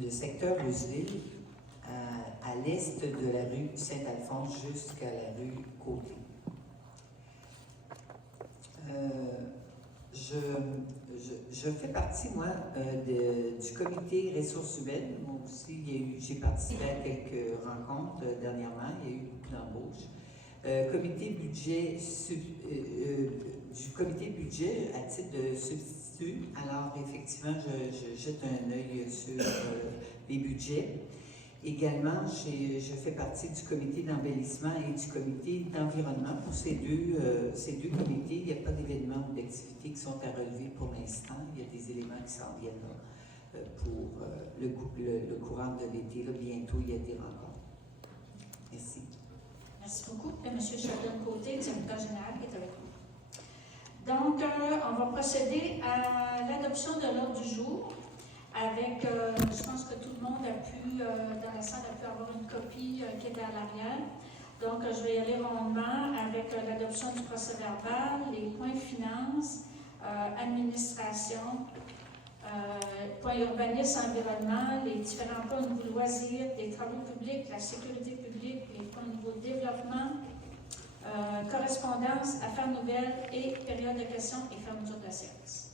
le secteur Roosevelt, à l'est de la rue Saint-Alphonse jusqu'à la rue Côté. Je fais partie, moi, du comité ressources humaines. Moi aussi, j'ai participé à quelques rencontres dernièrement. Il y a eu beaucoup d'embauches. Comité budget, du comité budget à titre de substitut. Alors, effectivement, je jette un œil sur les budgets. Également, je fais partie du comité d'embellissement et du comité d'environnement. Pour ces deux comités, il n'y a pas d'événements ou d'activités qui sont à relever pour l'instant. Il y a des éléments qui s'en viennent pour le courant de l'été. Là, bientôt, il y a des rencontres. Merci. Merci beaucoup. Et M. Sheldon Côté, directeur général, qui est avec nous. Donc, on va procéder à l'adoption de l'ordre du jour. Avec, je pense que tout le monde a pu, dans la salle, a pu avoir une copie qui était à l'arrière. Donc, je vais y aller rondement avec l'adoption du procès-verbal, les points finances, administration, points urbanisme, environnement, les différents points au niveau loisirs, des travaux publics, la sécurité publique, les points au niveau développement, correspondance, affaires nouvelles et période de questions et fermeture de la séance.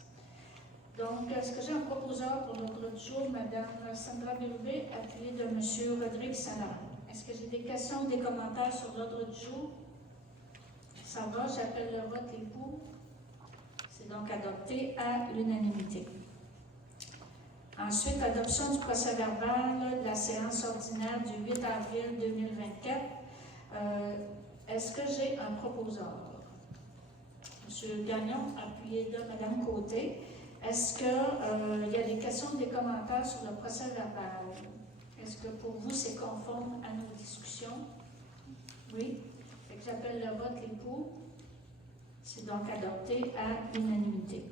Donc, est-ce que j'ai un proposeur pour l'ordre du jour, Mme Sandra Bérubé, appuyée de M. Rodrigue Salam? Est-ce que j'ai des questions ou des commentaires sur l'ordre du jour? Ça va, j'appelle le vote et pour. C'est donc adopté à l'unanimité. Ensuite, adoption du procès-verbal de la séance ordinaire du 8 avril 2024. Est-ce que j'ai un proposeur? M. Gagnon, appuyé de Mme Côté. Est-ce qu'il y a des questions ou des commentaires sur le procès-verbal? Est-ce que pour vous, c'est conforme à nos discussions? Oui. Fait que j'appelle le vote les pour. C'est donc adopté à l'unanimité.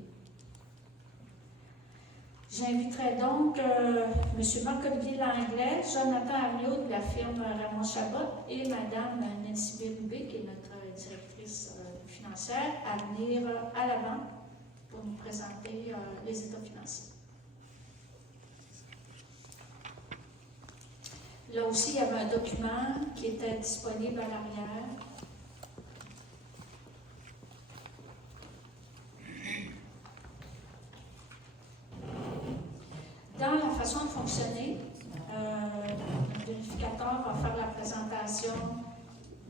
J'inviterai donc M. Marc-Olivier Langlais, Jonathan Arnaud de la firme Raymond Chabot et Mme Nancy Bérubé, qui est notre directrice financière, à venir à l'avant pour nous présenter les états financiers. Là aussi, il y avait un document qui était disponible à l'arrière. Dans la façon de fonctionner, le vérificateur va faire la présentation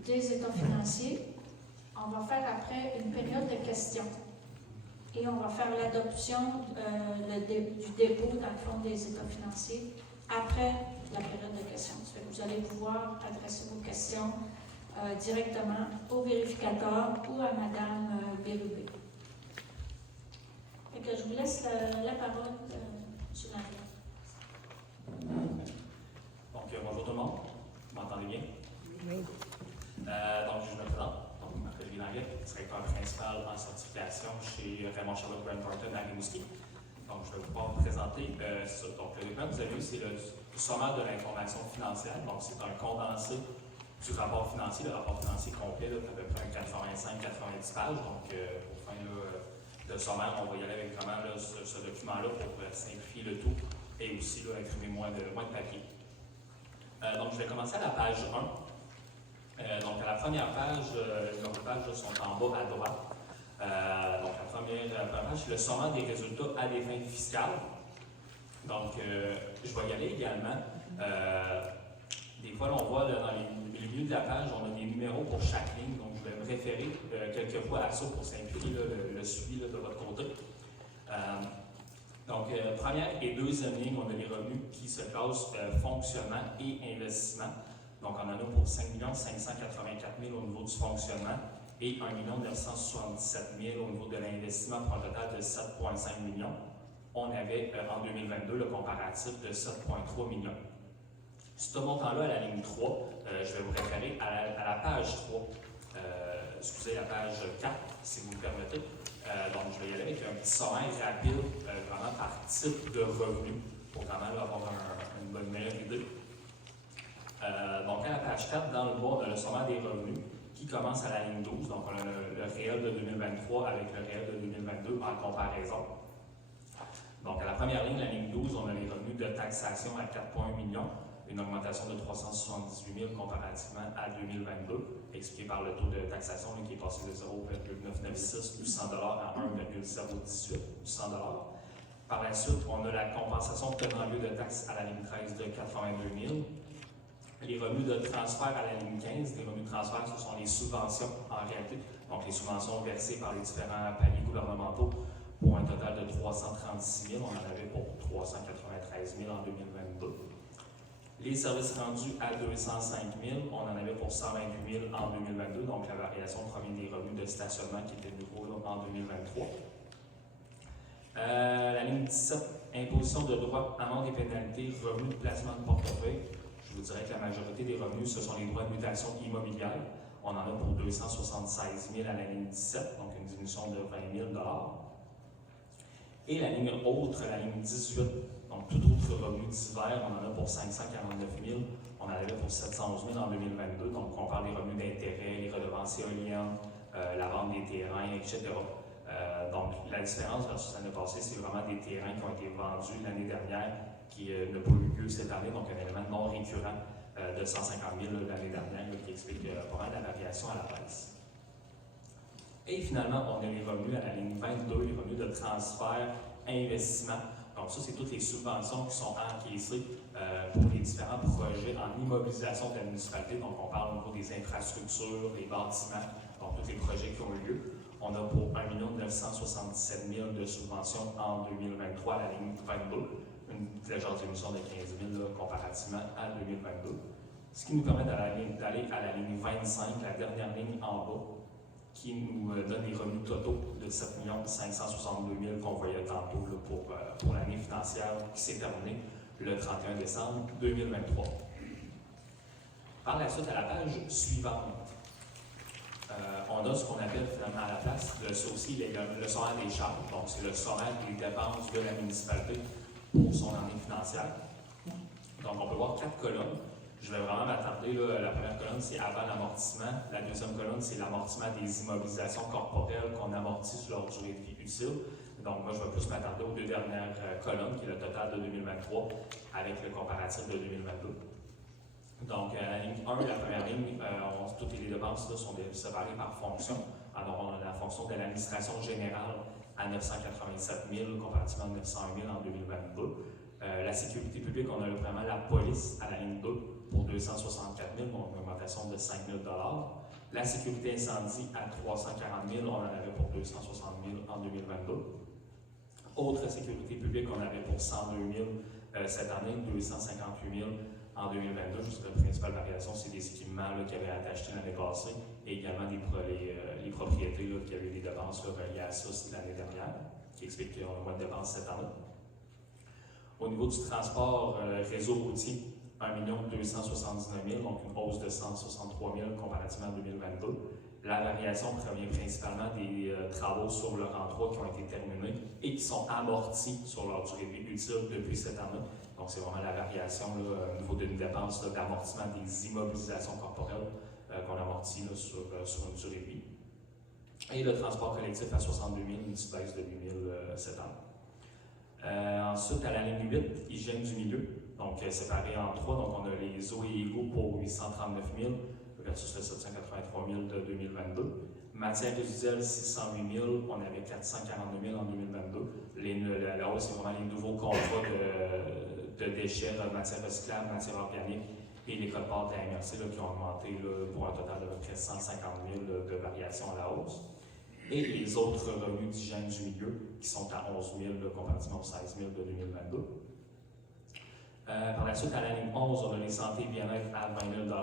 des états financiers. On va faire après une période de questions. Et on va faire l'adoption du dépôt, dans le fond, des états financiers après la période de questions. Ça fait que vous allez pouvoir adresser vos questions directement au vérificateur ou à Mme Bérubé. Fait que je vous laisse la parole, M. Langlais. Donc, bonjour tout le monde. Vous m'entendez bien? Oui. Donc, je me présente. Donc, Marc-Olivier Langlais, directeur principal en certification chez Raymond Chabot Grant Thornton à Rimouski. Donc, je vais pouvoir vous présenter ça. Donc, le document que vous avez vu, c'est le sommaire de l'information financière. Donc, c'est un condensé du rapport financier. Le rapport financier complet, là, à peu près 85-90 pages. Donc, pour fin de sommaire, on va y aller avec vraiment là, ce document-là pour simplifier le tout et aussi là, imprimer moins de papier. Donc, je vais commencer à la page 1. Donc, à la première page, les pages sont en bas à droite. Donc, la première page, c'est le sommaire des résultats à des fins fiscales. Donc, je vais y aller également. Des fois, là, on voit là, dans les milieux de la page, on a des numéros pour chaque ligne. Donc, je vais me référer quelquefois à ça pour simplifier là, le suivi là, de votre côté. Donc, première et deuxième ligne, on a les revenus qui se classent fonctionnement et investissement. Donc, on en a pour 5 584 000 au niveau du fonctionnement et 1 977 000 au niveau de l'investissement pour un total de 7,5 millions. On avait en 2022 le comparatif de 7,3 millions. Ce montant-là, à la ligne 3, je vais vous référer à la page 3, excusez, la page 4, si vous me permettez. Donc, je vais y aller avec un petit sommaire rapide, vraiment par type de revenu, pour vraiment là, avoir une bonne meilleure idée. Donc, à la page 4, dans le bas, on a le sommaire des revenus qui commence à la ligne 12. Donc, on a le réel de 2023 avec le réel de 2022 en comparaison. Donc, à la première ligne, la ligne 12, on a les revenus de taxation à 4,1 millions, une augmentation de 378 000 comparativement à 2022, expliqué par le taux de taxation là, qui est passé de 0,996 du 100 à 1,018 du 100 $. Par la suite, on a la compensation tenant lieu de taxes à la ligne 13 de 82 000. Les revenus de transfert à la ligne 15, les revenus de transfert, ce sont les subventions en réalité, donc les subventions versées par les différents paliers gouvernementaux pour un total de 336 000. On en avait pour 393 000 en 2022. Les services rendus à 205 000, on en avait pour 128 000 en 2022, donc la variation provient des revenus de stationnement qui étaient nouveaux là, en 2023. La ligne 17, imposition de droits, amendes et pénalités, revenus de placement de portefeuille. Je vous dirais que la majorité des revenus, ce sont les droits de mutation immobilière. On en a pour 276 000 à la ligne 17, donc une diminution de 20 000 $. Et la ligne autre, la ligne 18, donc tout autre revenu divers, on en a pour 549 000, on en avait pour 711 000 en 2022. Donc on parle des revenus d'intérêt, les redevances éoliennes, la vente des terrains, etc. Donc la différence versus l'année passée, c'est vraiment des terrains qui ont été vendus l'année dernière qui n'a pas eu lieu cette année, donc un élément non récurrent de 150 000 l'année dernière qui explique pas mal la variation à la baisse. Et finalement, on a les revenus à la ligne 22, les revenus de transfert, investissement. Donc ça, c'est toutes les subventions qui sont encaissées pour les différents projets en immobilisation de la municipalité. Donc on parle au niveau des infrastructures, des bâtiments, donc tous les projets qui ont eu lieu. On a pour 1 977 000 de subventions en 2023 à la ligne 22. Une légère diminution de 15 000 là, comparativement à 2022. Ce qui nous permet d'aller à la ligne 25, la dernière ligne en bas, qui nous donne les revenus totaux de 7 562 000 qu'on voyait tantôt là, pour l'année financière qui s'est terminée le 31 décembre 2023. Par la suite, à la page suivante, on a ce qu'on appelle finalement à la place, ça aussi, le sommaire des charges. Donc, c'est le sommaire des dépenses de la municipalité pour son année financière. Donc, on peut voir 4 colonnes. Je vais vraiment m'attarder, la première colonne, c'est avant l'amortissement. La deuxième colonne, c'est l'amortissement des immobilisations corporelles qu'on amortit sur leur durée de vie utile. Donc, moi, je vais plus m'attarder aux 2 dernières colonnes, qui est le total de 2023, avec le comparatif de 2022. Donc, à la ligne 1, la première ligne, toutes les dépenses là, sont séparées par fonction. Alors, on a la fonction de l'administration générale à 987 000, comparativement à 901 000 en 2022. La sécurité publique, on a vraiment la police à la ligne 2 pour 264 000, donc une augmentation de 5 000 $. La sécurité incendie à 340 000, on en avait pour 260 000 en 2022. Autre sécurité publique, on avait pour 102 000 cette année, 258 000 en 2022. Juste la principale variation, c'est des équipements là, qui avaient été achetés l'année passée et également les propriétés là, qui avaient eu des dépenses reliées à ça l'année dernière, qui expliquent qu'on a moins de dépenses cette année. Au niveau du transport réseau routier, 1 279 000, donc une hausse de 163 000 comparativement à 2022. La variation provient principalement des travaux sur le rang 3 qui ont été terminés et qui sont amortis sur leur durée de vie utile depuis cette année. Donc, c'est vraiment la variation là, au niveau d'une dépense d'amortissement des immobilisations corporelles qu'on amortit là, sur une durée de vie. Et le transport collectif à 62 000, une petite baisse de 8 000 cette année. Ensuite, à la ligne 8, hygiène du milieu, donc séparé en 3. Donc, on a les eaux et égouts pour 839 000 versus le 783 000 de 2022. Matières résiduelles, 608 000, on avait 442 000 en 2022. La hausse, c'est vraiment les nouveaux contrats de déchets, de matières recyclables, matières organiques et les codes-parts de la MRC là, qui ont augmenté là, pour un total de près de 150 000 de variation à la hausse. Et les autres revenus d'hygiène du milieu qui sont à 11 000 comparativement aux 16 000 de 2022. Par la suite, à la ligne 11, on a les santé et bien-être à 20 000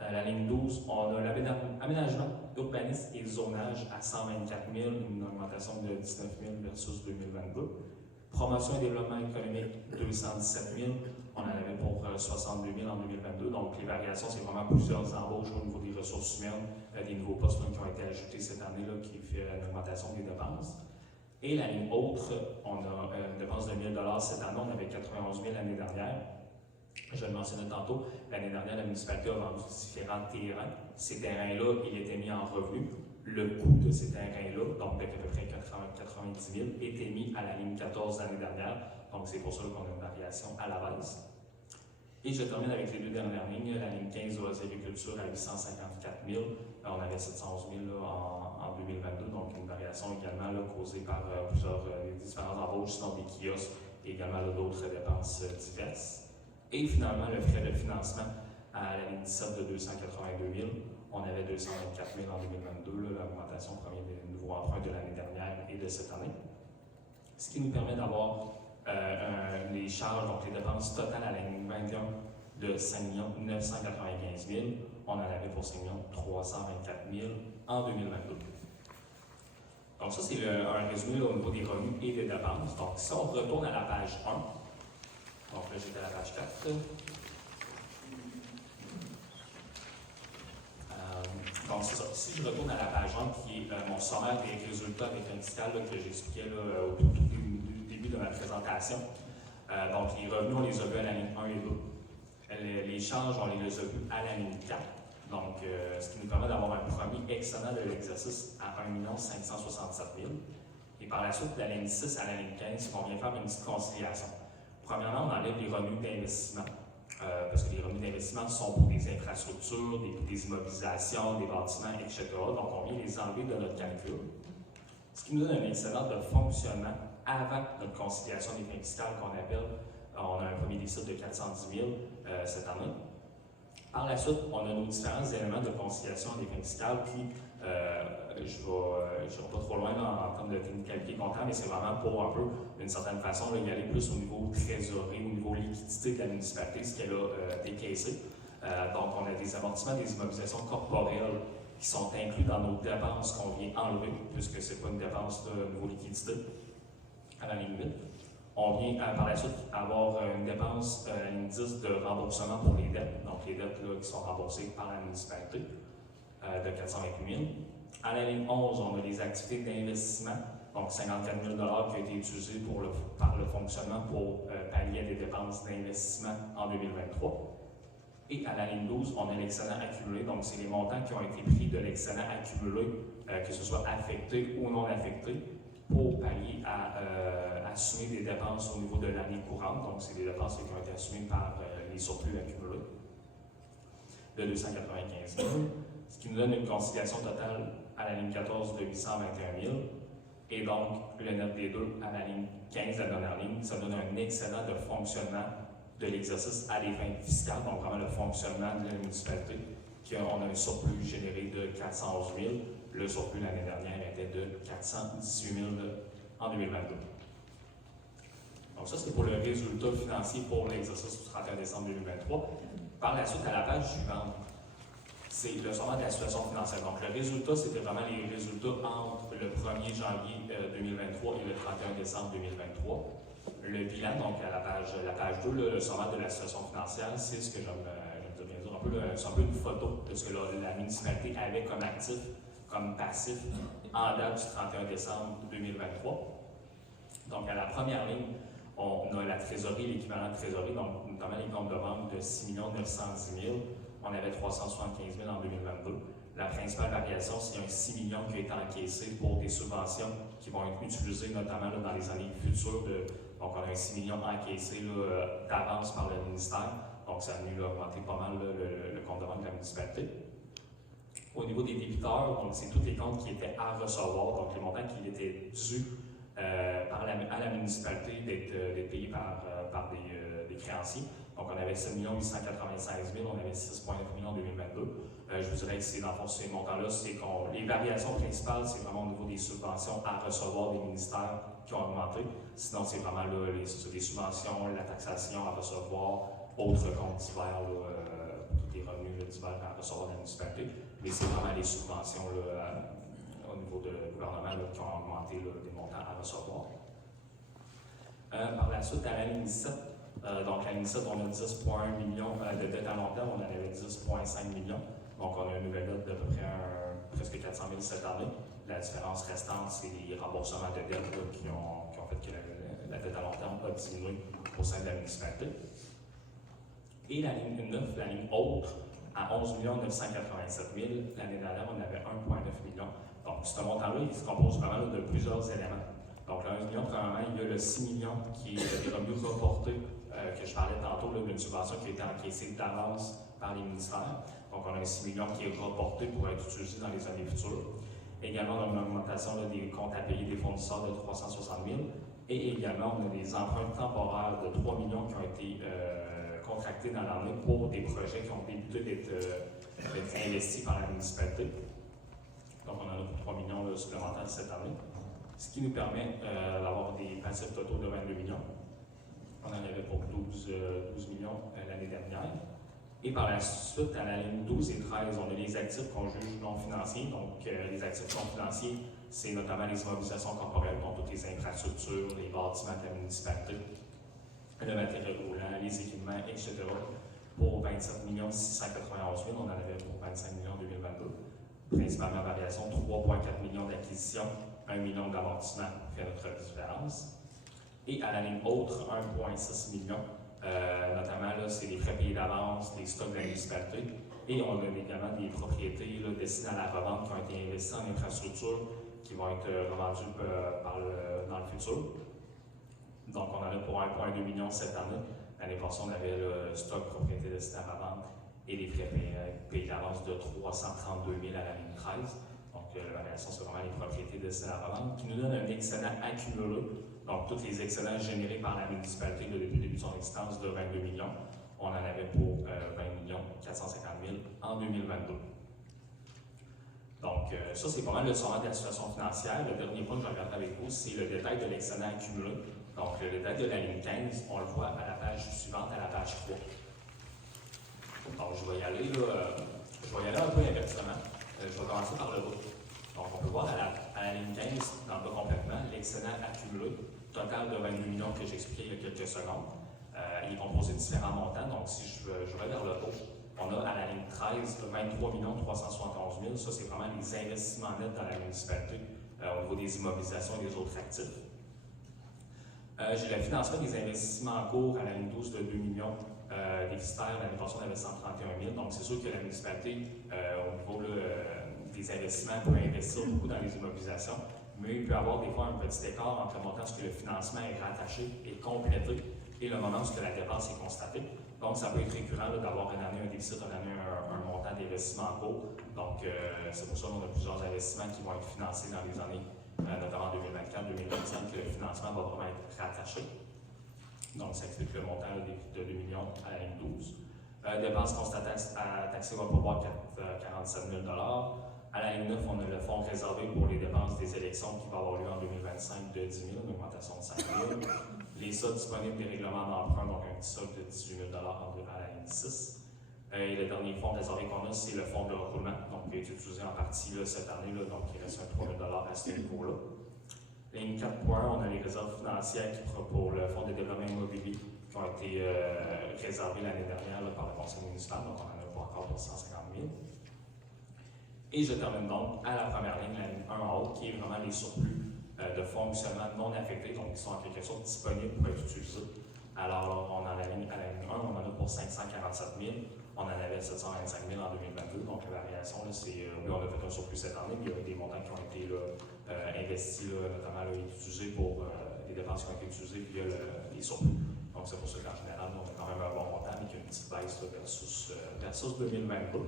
la ligne 12, on a l'aménagement, urbanisme et zonage à 124 000, une augmentation de 19 000 versus 2022. Promotion et développement économique, 217 000, on en avait pour 62 000 en 2022. Donc, les variations, c'est vraiment plusieurs embauches au niveau des ressources humaines, des nouveaux postes qui ont été ajoutés cette année-là, qui fait une augmentation des dépenses. Et la ligne autre, on a une dépense de 1 000 cette année, on avait 91 000 l'année dernière. Je le mentionnais tantôt, l'année dernière, la municipalité a vendu différents terrains. Ces terrains-là, ils étaient mis en revenu. le coût de ces terrains-là, donc d'à peu près 90 000, était mis à la ligne 14 l'année dernière. Donc, c'est pour ça qu'on a une variation à la baisse. Et je termine avec les deux dernières lignes. La ligne 15 de l'agriculture à 854 000. On avait 711 000 là, en 2022, donc une variation également là, causée par plusieurs différentes embauches, sinon des kiosques et également d'autres dépenses diverses. Et finalement, le frais de financement à la ligne 17 de 282 000. On avait 224 000 en 2022, l'augmentation provient des nouveaux emprunts de l'année dernière et de cette année. Ce qui nous permet d'avoir les charges, donc les dépenses totales à la ligne 21 de 5 995 000. On en avait pour 5 324 000 en 2022. Donc ça, c'est un résumé là, au niveau des revenus et des dépenses. Donc si on retourne à la page 1, donc là j'étais à la page 4. Donc c'est ça. Si je retourne à la page 1, qui est mon sommaire des résultats avec un fiscal là, que j'expliquais au tout début de ma présentation. Donc les revenus, on les a vus à la ligne 1 et 2. Les charges, on les a vus à la ligne 4. Donc, ce qui nous permet d'avoir un premier excédent de l'exercice à 1 567 000. Et par la suite, de la ligne 6 à la ligne 15, on vient faire une petite conciliation. Premièrement, on enlève les revenus d'investissement. Parce que les revenus d'investissement sont pour des infrastructures, des immobilisations, des bâtiments, etc. Donc, on vient les enlever de notre calcul. Ce qui nous donne un excédent de fonctionnement avant notre conciliation des fins fiscales qu'on appelle, on a un premier déficit de 410 000 cette année. Par la suite, on a nos différents éléments de conciliation des fins fiscales, puis je ne vais pas trop loin là, en termes de technicalité comptable, mais c'est vraiment pour un peu, d'une certaine façon, là, y aller plus au niveau trésorerie, au niveau liquidité de la municipalité, ce qu'elle a décaissé. Donc, on a des amortissements des immobilisations corporelles qui sont inclus dans nos dépenses qu'on vient enlever, puisque ce n'est pas une dépense de niveau liquidité, à la ligne 8. On vient par la suite avoir une dépense à la ligne 10 de remboursement pour les dettes, donc les dettes là, qui sont remboursées par la municipalité de 428 000. À la ligne 11, on a les activités d'investissement, donc 54 000 qui ont été utilisés par le fonctionnement pour pallier à des dépenses d'investissement en 2023. Et à la ligne 12, on a l'excédent accumulé, donc c'est les montants qui ont été pris de l'excédent accumulé, que ce soit affecté ou non affecté, pour pallier à assumer des dépenses au niveau de l'année courante. Donc, c'est des dépenses qui ont été assumées par les surplus accumulés de 295 000, ce qui nous donne une conciliation totale à la ligne 14 de 821 000. Et donc, le net des deux à la ligne 15, la dernière ligne, ça donne un excédent de fonctionnement de l'exercice à des fins fiscales, donc vraiment le fonctionnement de la municipalité, on a un surplus généré de 411 000. Le surplus l'année dernière était de 418 000 en 2022. Donc ça, c'est pour le résultat financier pour l'exercice du 31 décembre 2023. Par la suite, à la page suivante, c'est le sommaire de la situation financière. Donc le résultat, c'était vraiment les résultats entre le 1er janvier 2023 et le 31 décembre 2023. Le bilan, donc à la page 2, le sommaire de la situation financière, c'est ce que j'aime bien dire un peu, c'est un peu une photo de ce que la municipalité avait comme actif, comme passif, en date du 31 décembre 2023. Donc, à la première ligne, on a la trésorerie, l'équivalent de trésorerie, donc notamment les comptes de banque de 6 910 000. On avait 375 000 en 2022. La principale variation, c'est un 6 millions qui a été encaissé pour des subventions qui vont être utilisées notamment là, dans les années futures. Donc, on a un 6 millions encaissé d'avance par le ministère. Donc, ça a venu augmenter pas mal le compte de banque de la municipalité. Au niveau des débiteurs, donc c'est tous les comptes qui étaient à recevoir, donc les montants qui étaient dus à la municipalité d'être payés par des créanciers. Donc on avait 7 896 000, on avait 6,9 millions en 2022. Je vous dirais que c'est dans le fond, ces montants-là, les variations principales, c'est vraiment au niveau des subventions à recevoir des ministères qui ont augmenté. Sinon, c'est vraiment là, les subventions, la taxation à recevoir, autres comptes divers, tous les revenus divers à recevoir de la municipalité. Mais c'est vraiment les subventions au niveau du gouvernement qui ont augmenté les montants à recevoir. Par la suite, à la ligne 17, donc la ligne 17, on a 10,1 millions de dettes à long terme, on en avait 10,5 millions. Donc on a une nouvelle dette d'à peu près presque 400 000 cette année. La différence restante, c'est les remboursements de dettes qui ont fait que la dette à long terme a diminué au sein de la municipalité. Et la ligne 9, la ligne haute, à 11 987 000. L'année dernière, on avait 1,9 million. Donc, ce montant-là, il se compose vraiment de plusieurs éléments. Donc, le 1 million, premièrement, il y a le 6 millions qui est des revenus reportés, que je parlais tantôt, d'une subvention qui a été encaissée d'avance par les ministères. Donc, on a un 6 millions qui est reporté pour être utilisé dans les années futures. Également, on a une augmentation des comptes à payer des fournisseurs de 360 000. Et également, on a des emprunts temporaires de 3 millions qui ont été contractés dans l'année pour des projets qui ont débuté d'être investis par la municipalité. Donc, on en a pour 3 millions supplémentaires cette année, ce qui nous permet d'avoir des passifs totaux de 22 millions. On en avait pour 12 millions l'année dernière. Et par la suite, à la ligne 12 et 13, on a les actifs qu'on juge non financiers. Donc, les actifs non financiers, c'est notamment les immobilisations corporelles, donc toutes les infrastructures, les bâtiments de la municipalité, le matériel roulant, les équipements, etc. Pour 27 691 000, on en avait pour 25 millions en 2022. Principalement variation, 3,4 millions d'acquisition, 1 million d'amortissement fait notre différence. Et à la ligne autre, 1,6 million. Notamment, c'est les frais payés d'avance, les stocks de la municipalité. Et on a également des propriétés là, destinées à la revente qui ont été investies en infrastructure qui vont être revendues dans le futur. Donc, on en a pour 1,2 million cette année. L'année passée, on avait le stock propriété destiné à revente et les frais payés d'avance de 332 000 à la ligne 13. Donc, la variation, c'est vraiment les propriétés destinées à la revente qui nous donne un excédent accumulé. Donc, tous les excédents générés par la municipalité depuis le début de son existence de 22 millions, on en avait pour 20 450 000 en 2022. Donc, ça, c'est vraiment le sommaire de la situation financière. Le dernier point que je regarde avec vous, c'est le détail de l'excédent accumulé. Donc, le détail de la ligne 15, on le voit à la page suivante, à la page 3. Donc, je vais y aller un peu inversement. Je vais commencer par le bas. Donc, on peut voir à la ligne 15, dans le bas complètement, l'excédent accumulé, total de 22 millions que j'expliquais il y a quelques secondes. Il est composé de différents montants. Donc, si je vais vers le haut, on a à la ligne 13 23 371 000. Ça, c'est vraiment les investissements nets dans la municipalité au niveau des immobilisations et des autres actifs. J'ai le financement des investissements en cours à la ligne 12 de 2 millions déficitaires. L'année passée, on avait 131 000. Donc, c'est sûr que la municipalité, au niveau des investissements, peut investir beaucoup dans les immobilisations, mais il peut y avoir des fois un petit écart entre le montant où le financement est rattaché et complété et le moment où la dépense est constatée. Donc, ça peut être récurrent d'avoir une année un déficit, une année un montant d'investissement en cours. Donc, c'est pour ça qu'on a plusieurs investissements qui vont être financés dans les années, notamment 2024-2025, que le financement va vraiment être rattaché. Donc, ça explique le montant de 2 millions à la ligne 12. Dépenses constatées à taxer va pouvoir 47 000 $. À la ligne 9, on a le fonds réservé pour les dépenses des élections qui va avoir lieu en 2025 de 10 000, une augmentation de 5 000. Les soldes disponibles des règlements d'emprunt, donc un petit solde de 18 000 $ à la ligne 6. Et le dernier fonds réservé qu'on a, c'est le fonds de recouvrement, donc qui est utilisé en partie cette année, donc il reste un 3 000 $ à ce niveau-là. Ligne 4.1, on a les réserves financières pour le fonds de développement immobilier qui ont été réservées l'année dernière par le conseil municipal, donc on en a pas encore pour 150 000. Et je termine donc à la première ligne, la ligne 1 en haut, qui est vraiment les surplus de fonctionnement non affectés, donc qui sont en quelque sorte disponibles pour être utilisés. Alors, on en a à la ligne 1, on en a pour 547 000, on en avait 725 000 en 2022, donc la variation, c'est, oui, on a fait un surplus cette année, mais il y a des montants qui ont été investis, notamment utilisés pour les dépenses qui ont été utilisées via les surplus. Donc, c'est pour ça qu'en général, on a quand même un bon montant, mais qu'il y a une petite baisse versus 2022.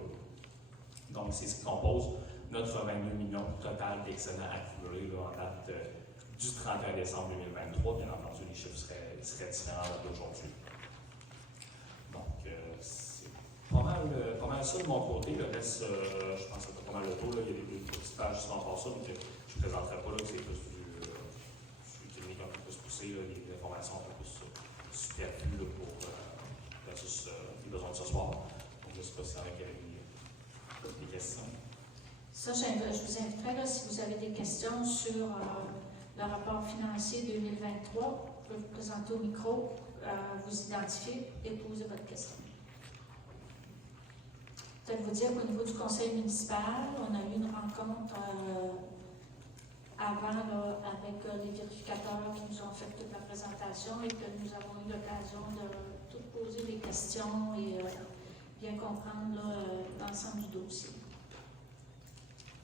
Donc, c'est ce qui compose notre 22 millions total d'excédents accumulés en date du 31 décembre 2023. Bien entendu, les chiffres seraient différents d'aujourd'hui. Donc, c'est pas mal ça de mon côté. Le reste, je pense que c'est pas mal le tour. Là. Il y a des petites pages qui sont passées, mais que je ne présenterai pas. Là, c'est plus du technique un peu plus poussé, là, des informations un peu plus superflues pour versus les besoins de ce soir. Donc, je ne sais pas si c'est avec des questions. Ça, je vous inviterai, là, si vous avez des questions sur le rapport financier 2023, vous pouvez vous présenter au micro, vous identifier et poser votre question. Peut-être vous dire qu'au niveau du conseil municipal, on a eu une rencontre avant là, avec les vérificateurs qui nous ont fait toute la présentation et que nous avons eu l'occasion de tout poser des questions et bien comprendre l'ensemble du dossier.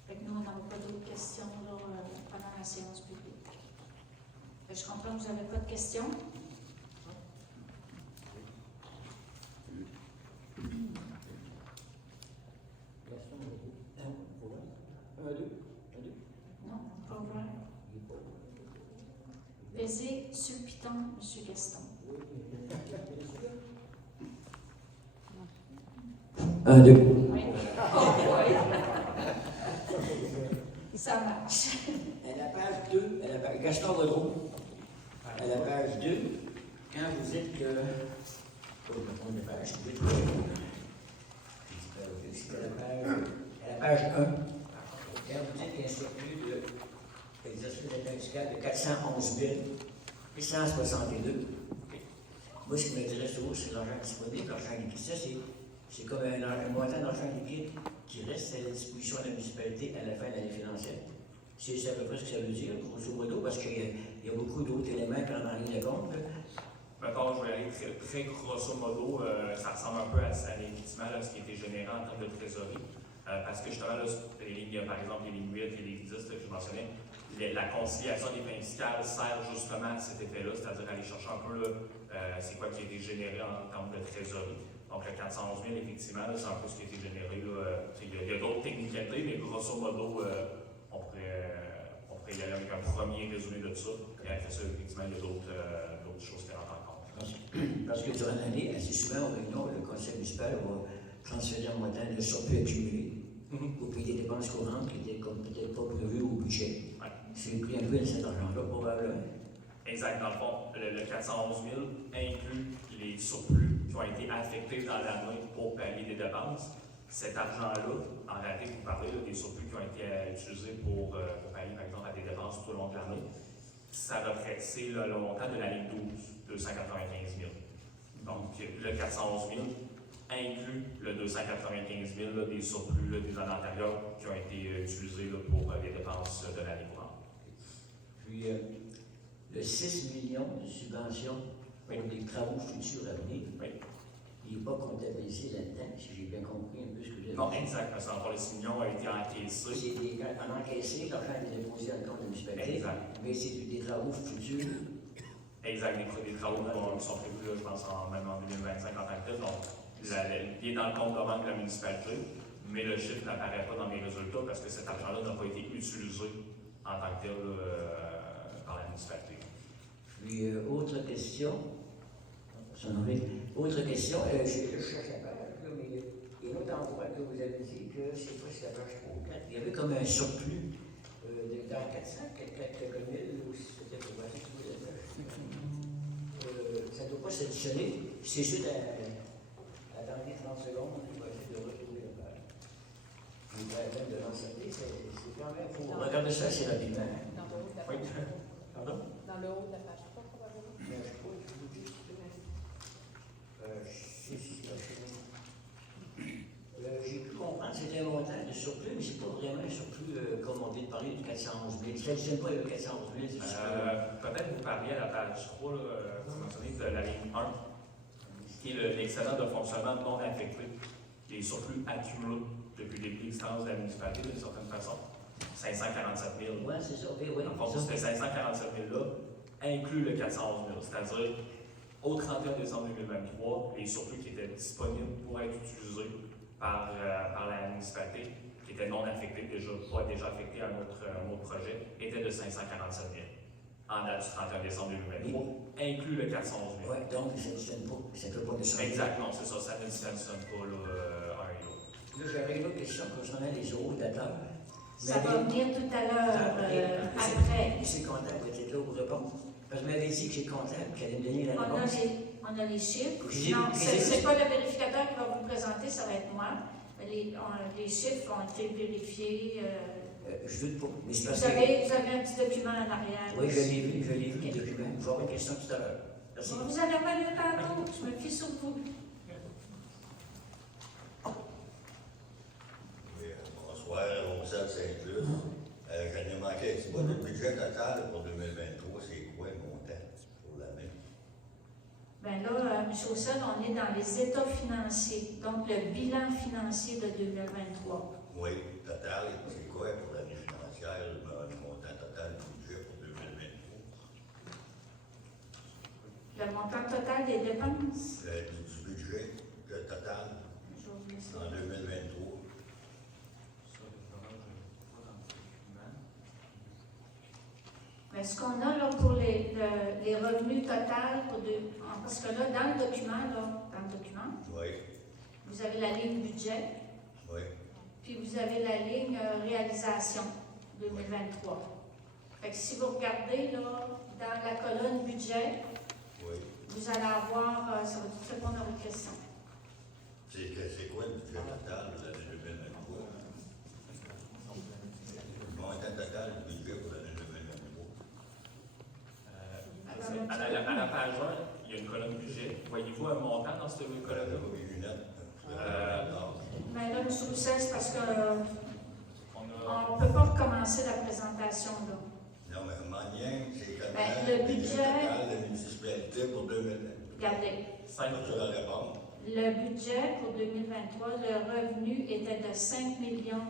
Fait que nous, on n'a pas d'autres questions là, pendant la séance publique. Fait que je comprends que vous n'avez pas de questions. Non, pas ouvert. Pesez sur le piton, M. Gaston. Un, deux. Oui. Oh, oui. Ça marche. À la page 2, Gaston Godreau, à la page 2, quand vous dites que. On est page 2. C'est à la page 1. Quand vous dites qu'il y a un surplus de l'exercice fiscal de 411 162. Moi, ce qui m'intéresse toujours, c'est l'argent disponible, l'argent liquide. Ça, c'est comme un montant d'argent liquide qui reste à la disposition de la municipalité à la fin de l'année financière. C'est à peu près ce que ça veut dire, grosso modo, parce qu'il y a beaucoup d'autres éléments qui rentrent en ligne de compte. Mettons, je vais aller très grosso modo, ça ressemble un peu à effectivement ce qui a été généré en termes de trésorerie. Parce que justement, là, les lignes, par exemple, les lignes 8 et les 10 que je mentionnais, la conciliation des fins fiscales sert justement à cet effet-là, c'est-à-dire aller chercher un peu c'est quoi qui a été généré en termes de trésorerie. Donc le 411 000, effectivement, c'est un peu ce qui a été généré. Il y a d'autres technicalités, mais grosso modo, on pourrait y aller avec un premier résumé de tout ça. Et après ça, effectivement, il y a d'autres choses qui rentrent en compte. Parce que durant l'année, assez souvent, au réunion, le conseil municipal va transférer un montant de surplus accumulé au pays des dépenses courantes qui étaient comme peut-être pas prévues au budget. Ouais. C'est pris un peu de cet argent-là, probablement. Exact. Dans le fond, le 411 000 inclut les surplus qui ont été affectés dans l'année pour pallier des dépenses. Cet argent-là, en réalité, vous parlez des surplus qui ont été utilisés pour pallier, par exemple, à des dépenses tout au long de l'année. C'est le montant de la ligne 12, 295 000. Donc, le 411 000 inclut le 295 000 des surplus des années antérieures qui ont été utilisés pour les dépenses de l'année courante. Puis, le 6 millions de subventions pour des travaux futurs à venir, il n'est pas comptabilisé là-dedans, si j'ai bien compris un peu ce que j'ai dit. Non, exact, parce que les 6 millions ont été encaissés. C'est en encaissé, l'argent a été déposé dans le compte de la municipalité, mais c'est des travaux futurs. Exact, des travaux qui sont prévus, là, je pense, même en 2025 en tant que tel. Donc, il est dans le compte de banque de la municipalité, mais le chiffre n'apparaît pas dans mes résultats parce que cet argent-là n'a pas été utilisé en tant que tel par la municipalité. Puis, autre question. Autre question, je cherche la page, mais il y a un autre endroit que vous avez dit que c'est pas si la page 3 ou 4. Il y avait comme un surplus dans 400, quelques mille, ou c'était pour voir si vous avez ça ne doit pas s'additionner. C'est juste à la dernière 30 secondes, on va essayer de retrouver la page. Il va même de l'enseigner, c'est quand même. Il faut regarder ça assez rapidement. Dans le haut de la Oui. page. Pardon? Dans le haut de la page 3, probablement. Mais je crois que je vous dis. J'ai pu comprendre que c'était un montant de surplus, mais c'est pas vraiment un surplus comme on vient de parler du 411 000. Ça ne s'additionne pas le 411 000, c'est juste Peut-être vous parliez à la page 3, vous mentionnez de la ligne 1, qui est l'excédent de fonctionnement non affecté, les surplus accumulés depuis le début de l'existence de la municipalité, d'une certaine façon. 547 000. Oui, c'est ça. Oui, En fait, ces 547 000-là inclut le 411 000, c'est-à-dire au 31 décembre 2023, les surplus qui étaient disponibles pour être utilisés par la municipalité, qui étaient non affectés, pas déjà affectés à un autre projet, étaient de 547 000 en date du 31 décembre 2023, inclut le 411 000. Oui, donc ça ne s'additionne pas. Ça ne peut pas descendre. Exactement, c'est ça, ça ne s'additionne pas un et l'autre. Là, j'avais une autre question concernant les euros dateurs. Ça va venir tout à l'heure, après. C'est comptable qui était là pour répondre. Parce que vous m'avez dit que c'est comptable qui allait me donner la réponse. On a les chiffres. J'ai- Non, j'ai- c'est pas le vérificateur qui va vous présenter, ça va être moi. Les chiffres ont été vérifiés. Je doute pas. Mais c'est Vous parce que. avez un petit document en arrière. Oui, je l'ai vu, le document. Je vais avoir une question tout à l'heure. Merci. Vous allez avoir le tantôt, je me fie sur vous. Oui, bonsoir, au Cercle Saint-Luc. J'en ai manqué un petit peu. Le budget total pour 2023, c'est quoi le montant pour l'année? Bien là, M. Chaussel, on est dans les états financiers, donc le bilan financier de 2023. Oui, total, c'est quoi pour l'année financière, le montant total du budget pour 2023? Le montant total des dépenses, Du budget total je vais vous laisser. en 2023. Ça, évidemment, je ne l'ai pas dans le document. Mais ce qu'on a là pour les revenus totaux, parce que là, dans le document, Oui, vous avez la ligne budget, oui, puis vous avez la ligne réalisation 2023. Fait que si vous regardez là, dans la colonne budget, oui. vous allez avoir, ça va tout répondre à votre question. C'est quoi le budget total de l'année 2023? Le montant total du budget pour l'année 2023. À la page 1, il y a une colonne budget. Voyez-vous un montant dans cette colonne-là? Mais là, M. Rousset, c'est parce qu'on On a... ne peut pas recommencer la présentation là. Non, mais Manien, c'est comment Le budget- total de municipalité pour 2023? Regardez, 5 Tu vas répondre. le budget pour 2023, le revenu était de 5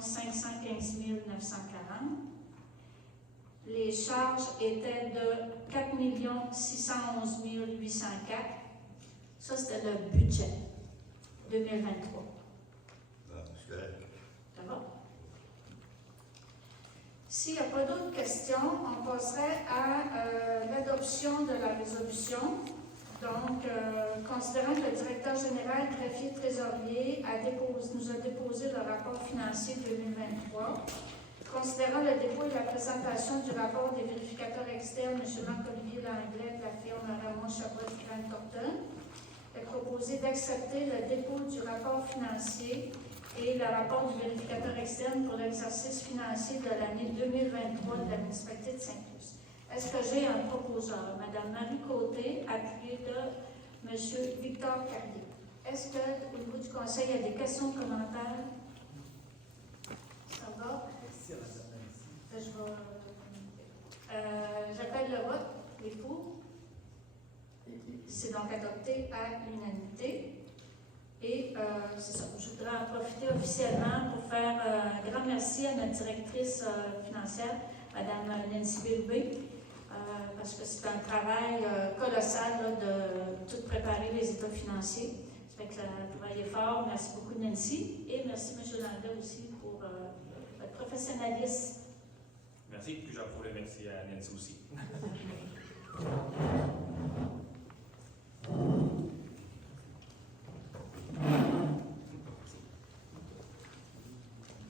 515 940. Les charges étaient de 4 611 804. Ça, c'était le budget 2023. Bon, c'est correct. Ça va? S'il n'y a pas d'autres questions, on passerait à l'adoption de la résolution. Donc, considérant que le directeur général, greffier, trésorier nous a déposé le rapport financier 2023, considérant le dépôt et la présentation du rapport des vérificateurs externes, M. Marc-Olivier Langlais de la firme Ramon Chabot Grant Thornton, est proposé d'accepter le dépôt du rapport financier et le rapport du vérificateur externe pour l'exercice financier de l'année 2023 de la municipalité de Sainte-Luce. Est-ce que j'ai un proposeur? Mme Marie Côté, appuyée de M. Victor Carrier. Est-ce qu'au niveau du conseil, il y a des questions, commentaires? Ça va? J'appelle le vote. Les pour. C'est donc adopté à l'unanimité. Et c'est ça. Je voudrais en profiter officiellement pour faire un grand merci à notre directrice financière, Mme Nancy Bélubé, parce que c'est un travail colossal là, de tout préparer les états financiers. Ça fait que le travail est fort. Merci beaucoup, Nancy. Et merci, M. Langlais, aussi, pour votre professionnalisme. Merci, puis j'approuve le merci à Nancy aussi.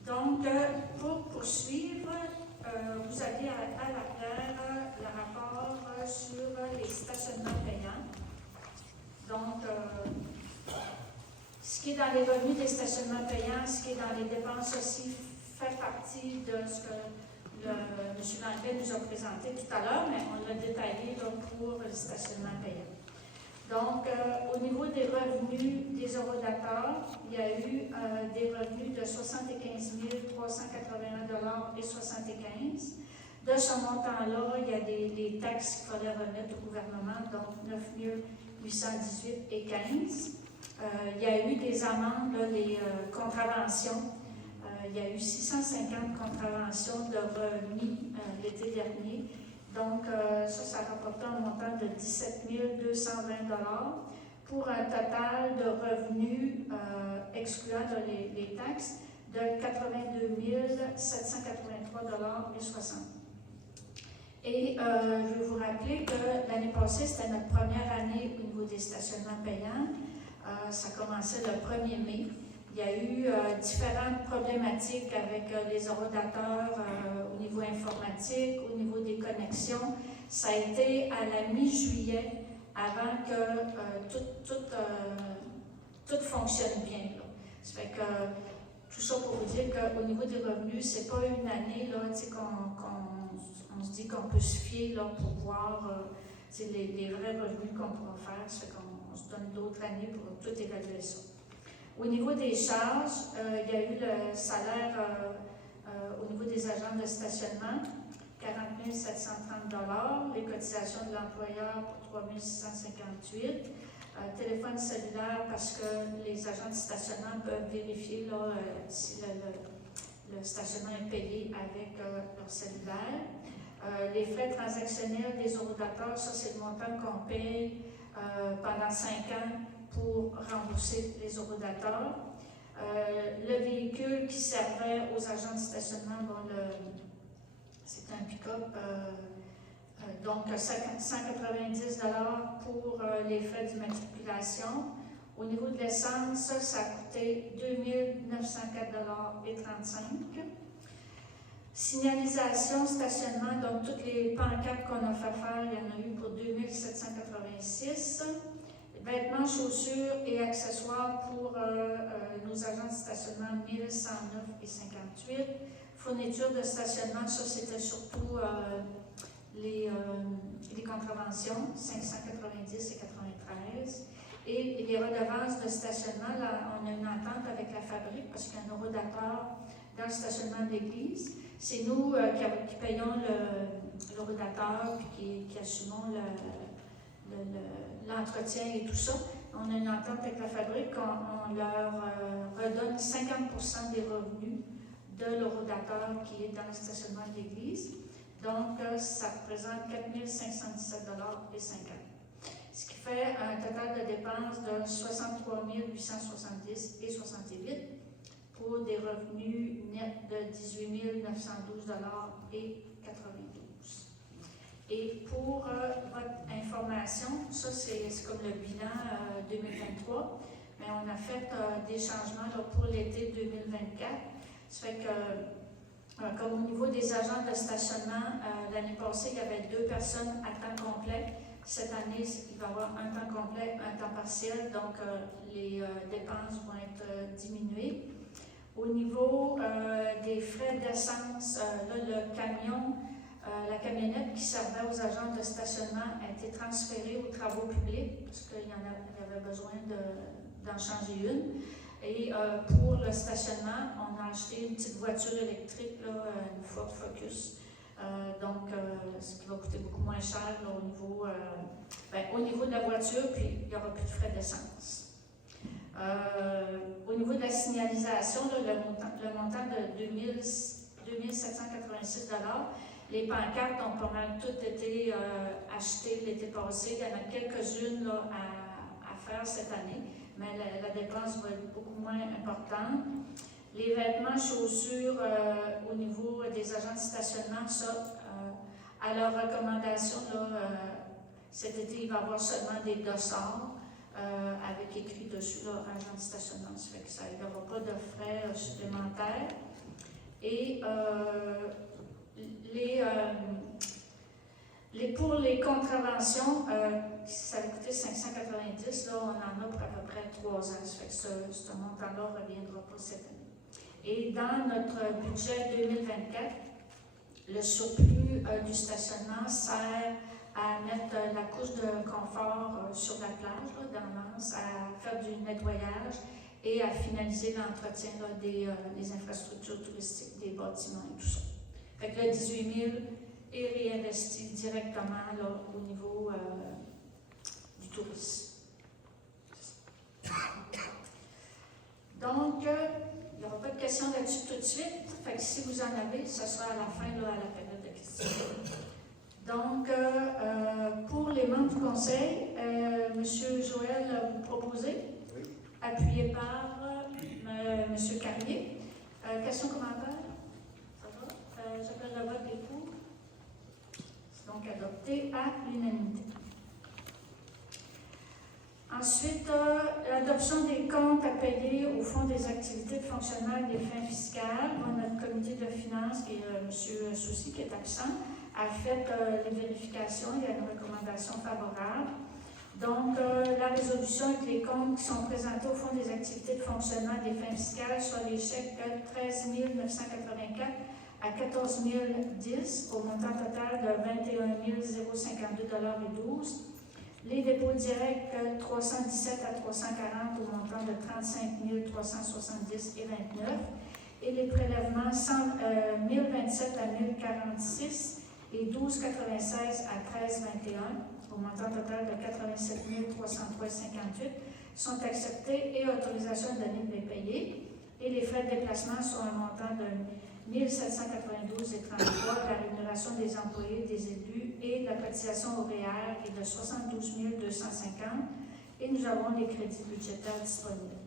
Donc, pour poursuivre, vous aviez à l'arrière le rapport sur les stationnements payants. Donc, ce qui est dans les revenus des stationnements payants, ce qui est dans les dépenses aussi, fait partie de ce que M. Langlais nous a présenté tout à l'heure, mais on l'a détaillé là, pour le stationnement payant. Donc, au niveau des revenus des eurodateurs, il y a eu des revenus de 75 381,75 $. De ce montant-là, il y a des taxes qu'il fallait remettre au gouvernement, donc 9 818,15 $. Il y a eu des amendes, là, des contraventions. Il y a eu 650 contraventions de remis l'été dernier. Donc, ça rapportait un montant de 17 220 $ pour un total de revenus, excluant les taxes, de 82 783,60 $. Et je vais vous rappeler que l'année passée, c'était notre première année au niveau des stationnements payants. Ça commençait le 1er mai. Il y a eu différentes problématiques avec les eurodateurs au niveau informatique, au niveau des connexions. Ça a été à la mi-juillet avant que tout fonctionne bien. Là. Ça fait que tout ça pour vous dire qu'au niveau des revenus, c'est pas une année là, qu'on se dit qu'on peut se fier là, pour voir les vrais revenus qu'on pourra faire. Ça fait qu'on se donne d'autres années pour tout évaluer ça. Au niveau des charges, il y a eu le salaire au niveau des agents de stationnement, 40 730 $, les cotisations de l'employeur pour 3 658 $, téléphone cellulaire parce que les agents de stationnement peuvent vérifier là, si le stationnement est payé avec leur cellulaire. Les frais transactionnels des horodateurs, ça c'est le montant qu'on paye pendant 5 ans pour rembourser les horodateurs. Le véhicule qui servait aux agents de stationnement, c'est un pick-up, donc 190 $ pour les frais d'immatriculation. Au niveau de l'essence, ça a coûté 2 904,35 $. Signalisation, stationnement, donc toutes les pancartes qu'on a fait faire, il y en a eu pour 2 786 $. Vêtements, chaussures et accessoires pour nos agents de stationnement, 1109,58 $. Fourniture de stationnement, ça c'était surtout les contraventions, 590,93 $. Et les redevances de stationnement, là, on a une entente avec la fabrique parce qu'il y a un horodateur dans le stationnement de l'église. C'est nous qui payons le horodateur puis qui assumons l'entretien et tout ça. On a une entente avec la fabrique, on leur redonne 50% des revenus de l'horodateur qui est dans le stationnement de l'église. Donc, ça représente 4 517,50 $. Ce qui fait un total de dépenses de 63 870,68 $ pour des revenus nets de 18 912,92 $. Et pour votre information, ça c'est comme le bilan 2023, mais on a fait des changements là, pour l'été 2024. Ça fait que, comme au niveau des agents de stationnement, l'année passée, il y avait 2 personnes à temps complet. Cette année, il va y avoir un temps complet, un temps partiel, donc les dépenses vont être diminuées. Au niveau des frais d'essence, là, le camion, la camionnette qui servait aux agents de stationnement a été transférée aux travaux publics parce qu'il y avait besoin d'en changer une. Et pour le stationnement, on a acheté une petite voiture électrique, là, une Ford Focus. Donc, ce qui va coûter beaucoup moins cher là, au niveau de la voiture, puis il n'y aura plus de frais d'essence. Au niveau de la signalisation, là, le montant de 2 786 $, les pancartes ont pas mal toutes été achetées l'été passé. Il y en a quelques-unes là, à faire cette année, mais la dépense va être beaucoup moins importante. Les vêtements, chaussures, au niveau des agents de stationnement, ça, à leur recommandation, là, cet été, il va y avoir seulement des dossards avec écrit dessus, là, agent de stationnement. Ça fait que ça, il n'y aura pas de frais supplémentaires. Et pour les contraventions, ça avait coûté 590, là, on en a pour à peu près 3 ans. Ça fait que ce montant-là ne reviendra pas cette année. Et dans notre budget 2024, le surplus du stationnement sert à mettre la couche de confort sur la plage, là, dans l'Anse, à faire du nettoyage et à finaliser l'entretien des infrastructures touristiques, des bâtiments et tout ça. Fait que le 18 000 est réinvesti directement là, au niveau du tourisme. Donc, il n'y aura pas de questions là-dessus tout de suite. Fait que si vous en avez, ce sera à la fin, là, à la période de questions. Donc, pour les membres du conseil, M. Joël, vous proposez, Oui. appuyé par M. Carrier. Questions, commentaires? Ça va? J'appelle le vote des pour. C'est donc adopté à l'unanimité. Ensuite, l'adoption des comptes à payer au Fonds des activités de fonctionnement et des fins fiscales. Notre comité de finances, qui est M. Soucy, qui est absent, a fait les vérifications. Il y a une recommandation favorable. Donc, la résolution avec les comptes qui sont présentés au Fonds des activités de fonctionnement et des fins fiscales, soit les chèques de 13 984 à 14 010 au montant total de 21 052,12 $. Les dépôts directs 317 à 340 au montant de 35 370,29 $. Et les prélèvements 1027 à 1046 et 1296 à 1321 au montant total de 87 303,58 sont acceptés et autorisation donnée de les payer. et les frais de déplacement sont un montant de 1792,33. La rémunération des employés, des élus et la cotisation horaire est de 72 250. Et nous avons les crédits budgétaires disponibles.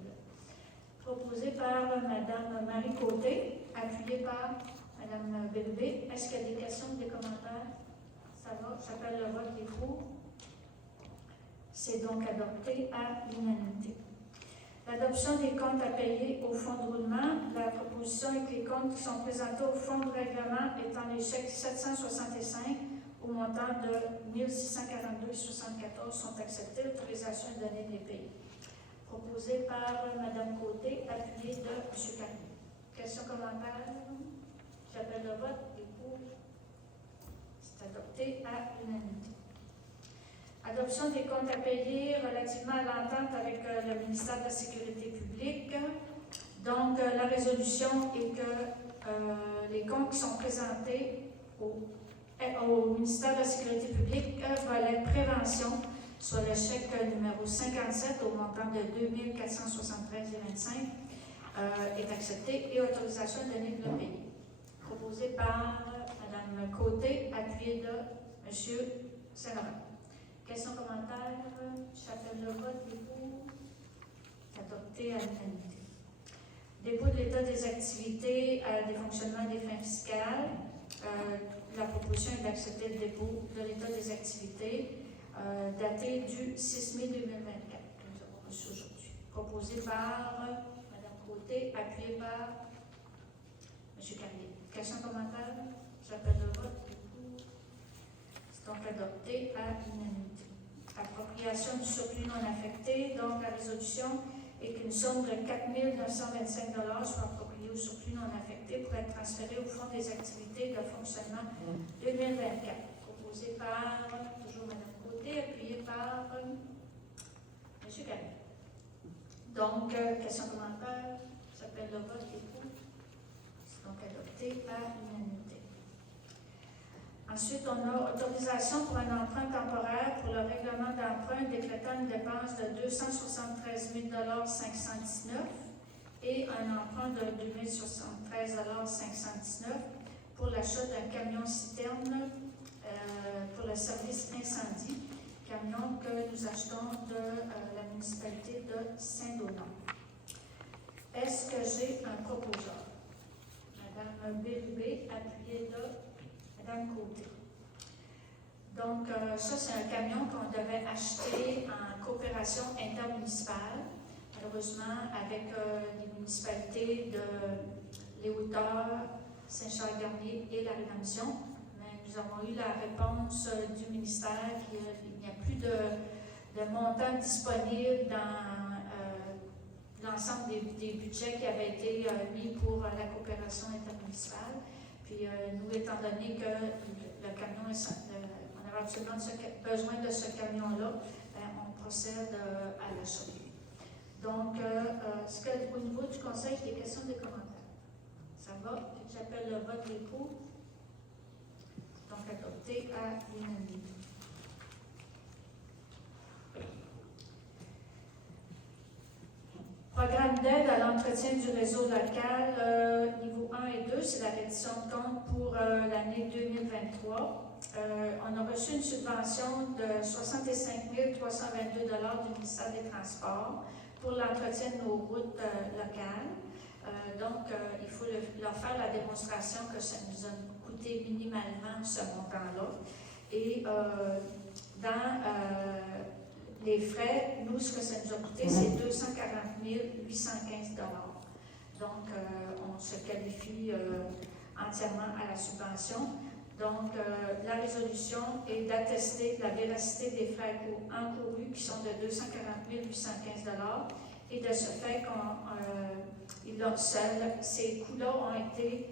Proposé par Mme Marie Côté, appuyé par Mme Bélubé. Est-ce qu'il y a des questions, des commentaires? Ça va, j'appelle le vote des pour. C'est donc adopté à l'unanimité. L'adoption des comptes à payer au fonds de roulement. La proposition est que les comptes qui sont présentés au fonds de règlement étant les chèques 765 au montant de 1642,74 sont acceptés. L'autorisation est donnée de les payer. Proposé par Mme Côté, appuyé de M. Carnier. Questions, commentaires? J'appelle le vote. Et pour. C'est adopté à l'unanimité. Adoption des comptes à payer relativement à l'entente avec le ministère de la Sécurité publique. Donc, la résolution est que les comptes qui sont présentés au ministère de la Sécurité publique, volet prévention, soit le chèque numéro 57 au montant de 2 473,25 est accepté et autorisation donnée de le payer. Proposé par Mme Côté, appuyé de M. Saint-Laurent. Questions, commentaires? J'appelle le vote. Dépôt. Adopté à l'unanimité. Dépôt de l'état des activités, des fonctionnements et des fins fiscales. La proposition est d'accepter le dépôt de l'état des activités daté du 6 mai 2024 que nous avons reçu aujourd'hui. Proposé par Mme Côté, appuyé par M. Carnier. Questions, commentaires? J'appelle le vote. C'est donc adopté à l'unanimité. Appropriation du surplus non affecté. Donc, la résolution est qu'une somme de 4 925 soit appropriée au surplus non affecté pour être transférée au fonds des activités de fonctionnement 2024. Proposé par, toujours Mme Côté, appuyé par M. Gagnon. Donc, questions, commentaires? J'appelle le vote. Et pour. C'est donc adopté à l'unanimité. Ensuite, on a autorisation pour un emprunt temporaire pour le règlement d'emprunt décrétant une dépense de 273 519 et un emprunt de 2 519 pour l'achat d'un camion-citerne pour le service incendie, camion que nous achetons de la municipalité de Saint-Donat. Est-ce que j'ai un proposeur? Madame Bélubé, appuyée de Mme Côté. Donc, ça, c'est un camion qu'on devait acheter en coopération intermunicipale. Malheureusement, avec les municipalités de Les Hauteurs, Saint-Charles-Garnier et la Rédemption, mais nous avons eu la réponse du ministère qu'il n'y a plus de montant disponible dans l'ensemble des budgets qui avaient été mis pour la coopération intermunicipale. Puis, nous, étant donné que le camion, on avait absolument besoin de ce camion-là, on procède à l'achat. Donc, est-ce qu'au niveau du conseil, j'ai des questions, des commentaires? Ça va? J'appelle le vote des pour. Donc, adopté à l'unanimité. Programme d'aide à l'entretien du réseau local, niveau 1 et 2, c'est la reddition de compte pour l'année 2023. On a reçu une subvention de 65 322 $ du ministère des Transports pour l'entretien de nos routes locales. Donc, il faut leur faire la démonstration que ça nous a coûté minimalement ce montant-là. Et dans les frais, nous, ce que ça nous a coûté, c'est 240 815 $. Donc, on se qualifie entièrement à la subvention. Donc, la résolution est d'attester la véracité des frais encourus qui sont de 240 815 $ et de ce fait ces coûts-là ont été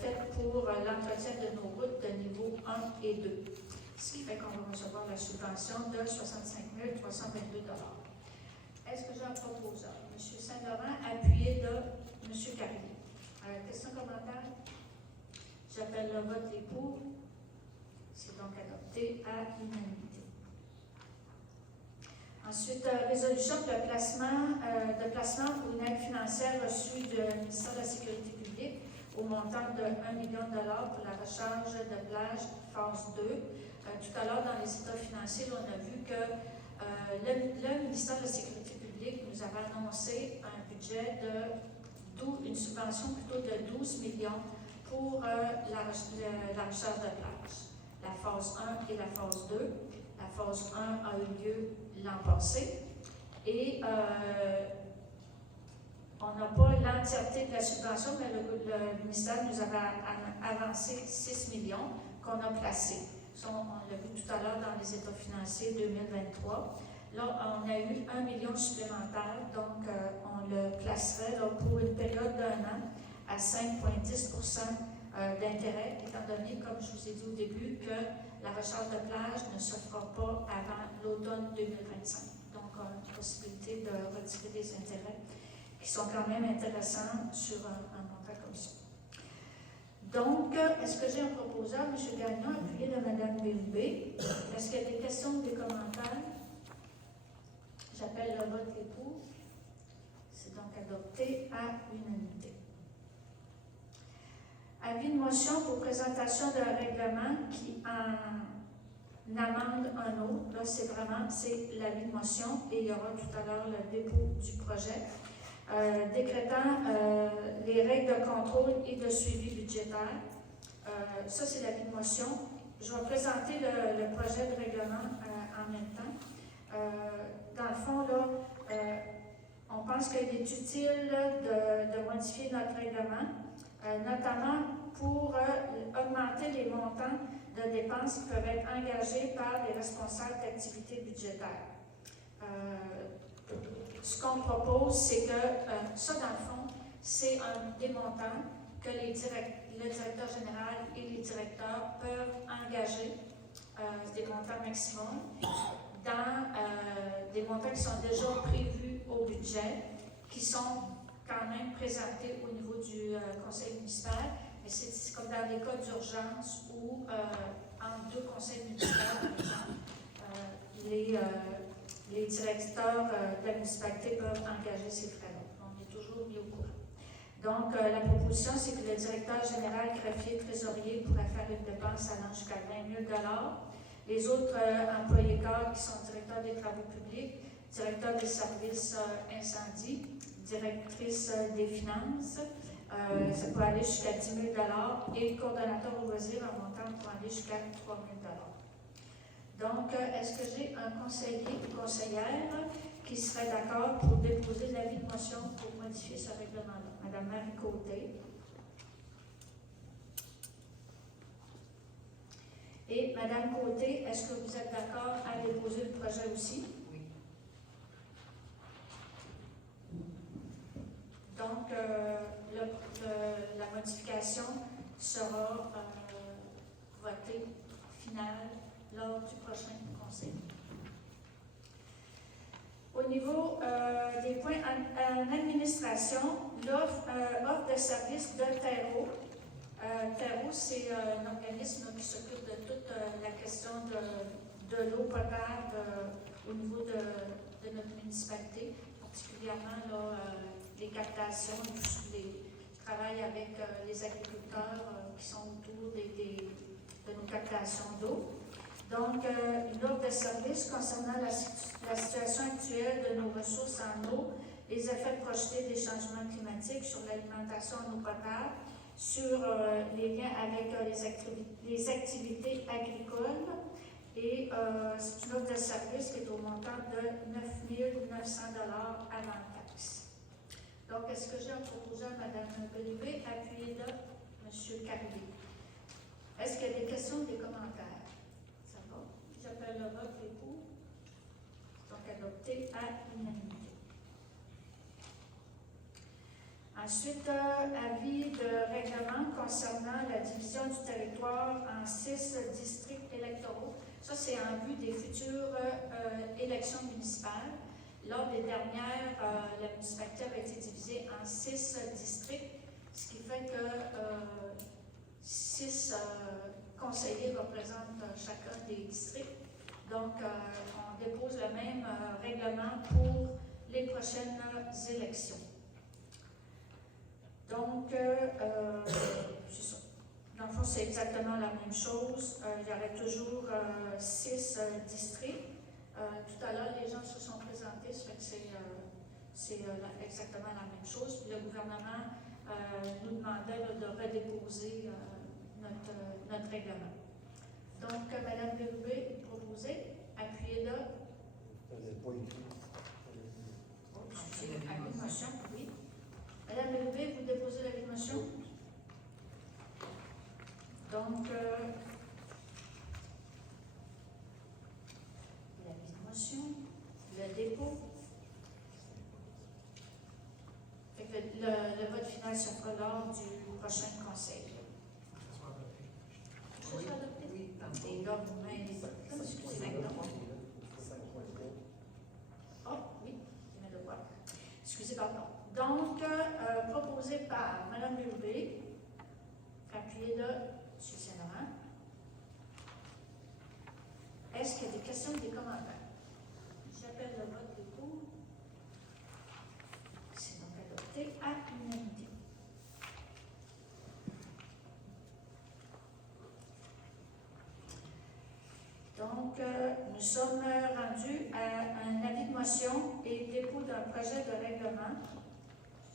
faits pour l'entretien de nos routes de niveau 1 et 2. Ce qui fait qu'on va recevoir la subvention de 65 322 $. Est-ce que j'ai un proposeur? M. Saint-Laurent, appuyé de M. Carrier. Question, commentaire? J'appelle le vote des pour. C'est donc adopté à l'unanimité. Ensuite, résolution de placement pour une aide financière reçue du ministère de la Sécurité publique au montant de 1 million de dollars pour la recharge de plage phase 2. Tout à l'heure, dans les états financiers, on a vu que le ministère de la Sécurité publique nous avait annoncé un budget une subvention plutôt de 12 millions pour la recharge de plage, la phase 1 et la phase 2. La phase 1 a eu lieu l'an passé et on n'a pas l'entièreté de la subvention, mais le ministère nous avait avancé 6 millions qu'on a placés. Ça, on l'a vu tout à l'heure dans les états financiers 2023. Là, on a eu 1 million supplémentaire, donc on le placerait là, pour une période d'1 an à 5,10 % d'intérêt, étant donné, comme je vous ai dit au début, que la recharge de plage ne se fera pas avant l'automne 2025. Donc, on a une possibilité de retirer des intérêts qui sont quand même intéressants sur un montant comme ça. Donc, est-ce que j'ai un proposeur, M. Gagnon, appuyé de Mme Bérubé? Est-ce qu'il y a des questions ou des commentaires? J'appelle le vote et pour. C'est donc adopté à l'unanimité. Avis de motion pour présentation d'un règlement qui en amende un autre. Là, c'est l'avis de motion et il y aura tout à l'heure le dépôt du projet. Décrétant les règles de contrôle et de suivi budgétaire. Ça, c'est l'avis de motion. Je vais présenter le projet de règlement en même temps. Dans le fond, là, on pense qu'il est utile de modifier notre règlement, notamment pour augmenter les montants de dépenses qui peuvent être engagés par les responsables d'activités budgétaires. Ce qu'on propose, c'est que ça, dans le fond, c'est des montants que le directeur général et les directeurs peuvent engager, des montants maximum, dans des montants qui sont déjà prévus au budget, qui sont quand même présentés au niveau du conseil municipal. Mais c'est comme dans des cas d'urgence où, entre deux conseils municipaux, par exemple, les directeurs de la municipalité peuvent engager ces frais-là. On est toujours mis au courant. Donc, la proposition, c'est que le directeur général, greffier, trésorier pourrait faire une dépense allant jusqu'à 20 000 $. Les autres employés cadres qui sont directeurs des travaux publics, directeur des services incendie, directrice des finances, ça peut aller jusqu'à 10 000 $ et le coordonnateur au loisir en montant pour aller jusqu'à 3 000 $. Donc, est-ce que j'ai un conseiller ou conseillère qui serait d'accord pour déposer l'avis de motion pour modifier ce règlement-là? Madame Marie Côté. Et Madame Côté, est-ce que vous êtes d'accord à déposer le projet aussi? Oui. Donc, la modification sera votée finale lors du prochain conseil. Au niveau des points en administration, l'offre de service de Terreau. Terreau, c'est un organisme qui s'occupe de toute la question de l'eau potable au niveau de notre municipalité, particulièrement là, les captations, les travail avec les agriculteurs qui sont autour de nos captations d'eau. Donc, une offre de service concernant la situation actuelle de nos ressources en eau, les effets projetés des changements climatiques sur l'alimentation en eau potable, sur les liens avec les activités agricoles. Et c'est une offre de service qui est au montant de 9 900 $ avant taxe. Donc, est-ce que j'ai un proposeur, Mme Bellevue, appuyé de M. Carrier? Est-ce qu'il y a des questions ou des commentaires? Ça va? J'appelle le vote et pour. Donc, adopté à l'unanimité. Ensuite, avis de règlement concernant la division du territoire en 6 districts électoraux. Ça, c'est en vue des futures élections municipales. Lors des dernières, la municipalité avait été divisée en 6 districts, ce qui fait que 6 conseillers représentent chacun des districts. Donc, on dépose le même règlement pour les prochaines élections. Donc, c'est ça. Dans le fond, c'est exactement la même chose. Il y aurait toujours 6 districts. Tout à l'heure, les gens se sont présentés, ça fait que c'est exactement la même chose. Puis le gouvernement nous demandait de redéposer notre règlement. Donc, Mme Bérubé, proposée, appuyez-le. Avis de motion, oui. Mme Bérubé, vous déposez l'avis de motion? Donc, l'avis de motion, le dépôt. Fait que le vote final se fera lors du prochain conseil. Que ce soit adopté? Oui, pardon. Et là, vous m'aidez. Excusez-moi. Oh, oui, je viens de voir. Excusez, pardon. Donc, proposé par Mme Bérubé, appuyez-le, M. Saint-Laurent. Est-ce qu'il y a des questions ou des commentaires? J'appelle le vote pour. C'est donc adopté à l'unanimité. Donc, nous sommes rendus à un avis de motion et dépôt d'un projet de règlement.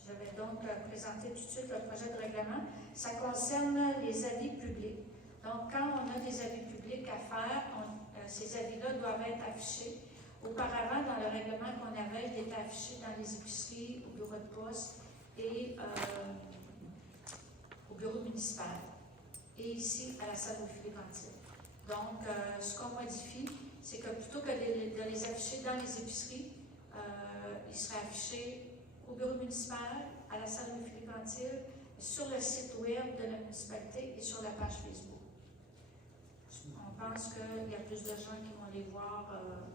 Je vais donc présenter tout de suite le projet de règlement. Ça concerne les avis publics. Donc, quand on a des avis publics à faire, ces avis-là doivent être affichés. Auparavant, dans le règlement qu'on avait, il était affiché dans les épiceries, au bureau de poste et au bureau municipal. Et ici, à la salle au filet ventile. Donc, ce qu'on modifie, c'est que plutôt que de les afficher dans les épiceries, ils seraient affichés au bureau municipal, à la salle de filet ventile, sur le site web de la municipalité et sur la page Facebook. On pense qu'il y a plus de gens qui vont les voir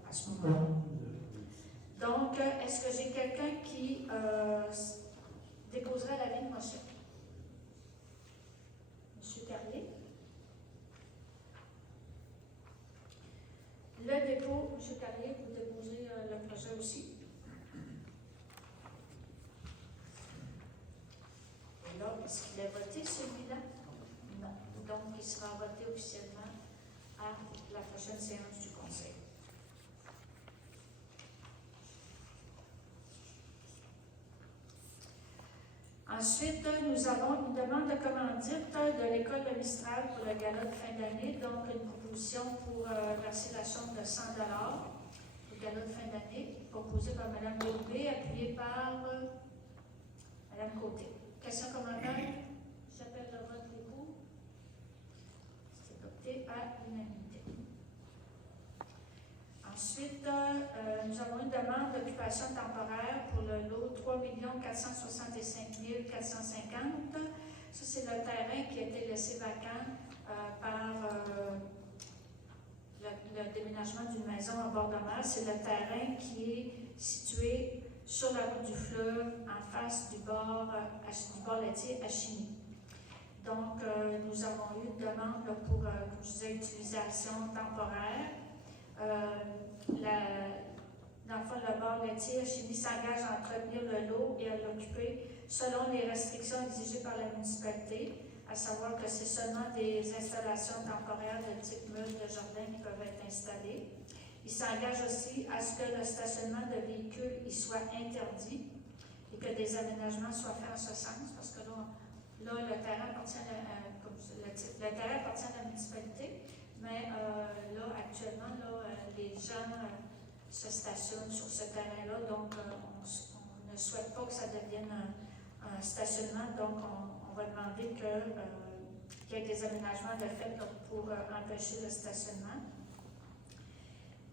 à ce moment-là. Donc, est-ce que j'ai quelqu'un qui déposerait l'avis de motion? M. Terrier? Le dépôt, M. Carrier, vous déposez le projet aussi. Et là, est-ce qu'il a voté celui-là? Non. Donc, il sera voté officiellement à la prochaine séance du Conseil. Ensuite, nous avons une demande de commandite de l'École de Mistral pour le gala de fin d'année, donc une proposition pour verser la somme de 100 $ au gala de fin d'année, proposée par Mme Bérubé, appuyée par Mme Côté. Question, commentaire? J'appelle le vote pour. C'est adopté à l'unanimité. Ensuite, nous avons une demande d'occupation temporaire pour le lot 3 465 450. Ça, c'est le terrain qui a été laissé vacant par le déménagement d'une maison en bord de mer. C'est le terrain qui est situé sur la route du fleuve, en face du bord laitier à Chigny. Donc, nous avons eu une demande pour, comme je disais, utilisation temporaire. Dans le fond, le bar laitier à Chigny s'engage à entretenir le lot et à l'occuper selon les restrictions exigées par la municipalité, à savoir que c'est seulement des installations temporaires de type meuble de jardin qui peuvent être installées. Il s'engage aussi à ce que le stationnement de véhicules y soit interdit et que des aménagements soient faits en ce sens, parce que là le terrain appartient à la municipalité, mais là, actuellement, les gens se stationnent sur ce terrain-là, donc on ne souhaite pas que ça devienne un stationnement, donc on va demander qu'il y ait des aménagements de fait pour empêcher le stationnement.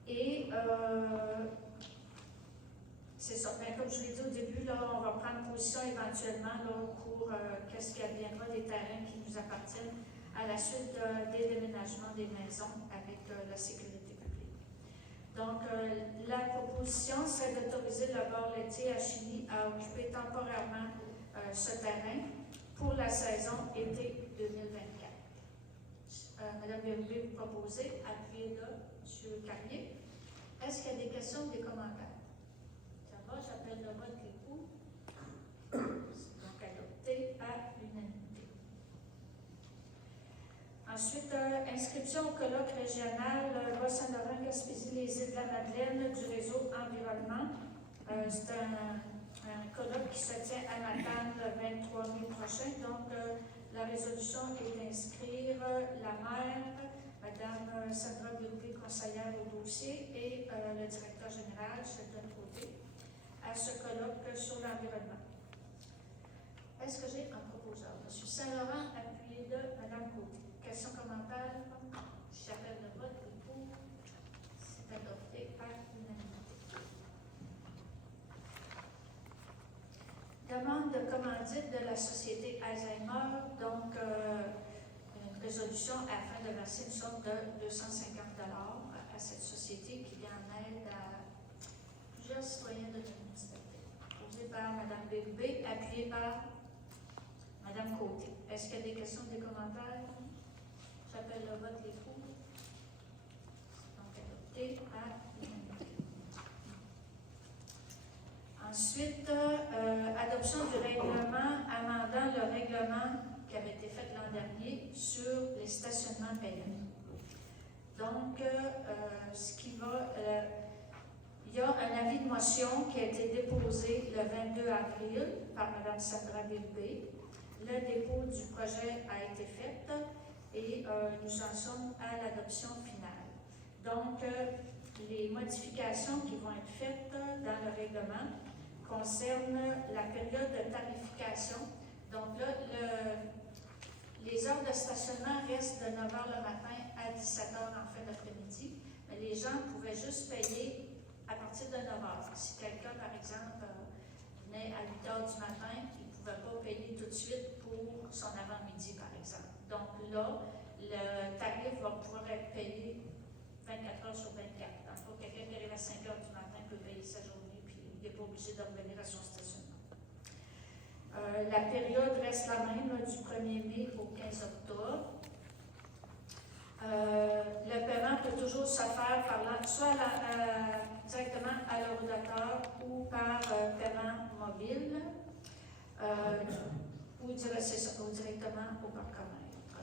Et c'est ça. Bien, comme je l'ai dit au début, là, on va prendre position éventuellement là, pour qu'est-ce qui adviendra des terrains qui nous appartiennent à la suite des déménagements des maisons avec la sécurité publique. Donc, la proposition, c'est d'autoriser le bar laitier à Chigny à occuper temporairement ce terrain pour la saison été 2024. Mme Bérubé, vous proposez. Appuyez-le, M. Carrier. Est-ce qu'il y a des questions ou des commentaires? Ça va, j'appelle le vote qui est pour. C'est donc adopté à l'unanimité. Ensuite, inscription au colloque régional Bas-Saint-Laurent-Gaspésie, les îles de la Madeleine du réseau environnement. C'est un colloque qui se tient à Matane le 23 mai prochain. Donc, la résolution est d'inscrire la maire, Mme Sandra Bérubé, conseillère au dossier, et le directeur général, Sheldon Côté, à ce colloque sur l'environnement. Est-ce que j'ai un proposeur? M. Saint-Laurent, appuyez-le. Mme Côté. Questions, commentaires? J'appelle le vote pour. C'est adopté par l'unanimité. Demande de commandite de la société Alzheimer, donc une résolution afin de verser une somme de 250 $ à cette société qui vient en aide à plusieurs citoyens de la municipalité. Posée par Mme Bérubé, appuyée par Mme Côté. Est-ce qu'il y a des questions, des commentaires? J'appelle le vote les pour. Donc adopté à l'unanimité. Ensuite, adoption du règlement amendant le règlement qui avait été fait l'an dernier sur les stationnements payants. Donc, il y a un avis de motion qui a été déposé le 22 avril par Mme Sandra Bérubé. Le dépôt du projet a été fait et nous en sommes à l'adoption finale. Donc, les modifications qui vont être faites dans le règlement concernent la période de tarification. Donc là, les heures de stationnement restent de 9 h le matin à 17 h en fin d'après-midi, mais les gens pouvaient juste payer à partir de 9 h. Si quelqu'un, par exemple, venait à 8 h du matin, il ne pouvait pas payer tout de suite pour son avant-midi, par exemple. Donc là, le tarif va pouvoir être payé 24 heures sur 24. Donc, quelqu'un qui arrive à 5 h du matin peut payer sa journée, puis il n'est pas obligé de revenir à son stationnement. La période reste la même, là, du 1er mai au 15 octobre. Le paiement peut toujours se faire soit directement à l'ordinateur ou par paiement mobile, ou directement au parcomètre.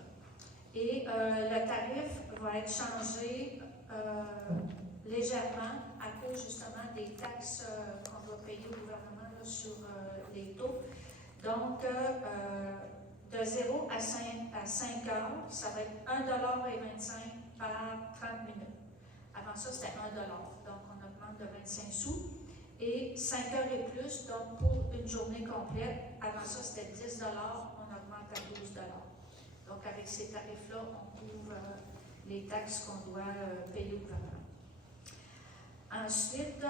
Et le tarif va être changé légèrement à cause justement des taxes qu'on doit payer au gouvernement là, sur les taux. Donc, de 0 à 5 heures, ça va être 1,25 $ par 30 minutes. Avant ça, c'était 1 $. Donc, on augmente de 25 sous. Et 5 heures et plus, donc pour une journée complète, avant ça, c'était 10 $, on augmente à 12 $. Donc, avec ces tarifs-là, on couvre les taxes qu'on doit payer au gouvernement. Ensuite,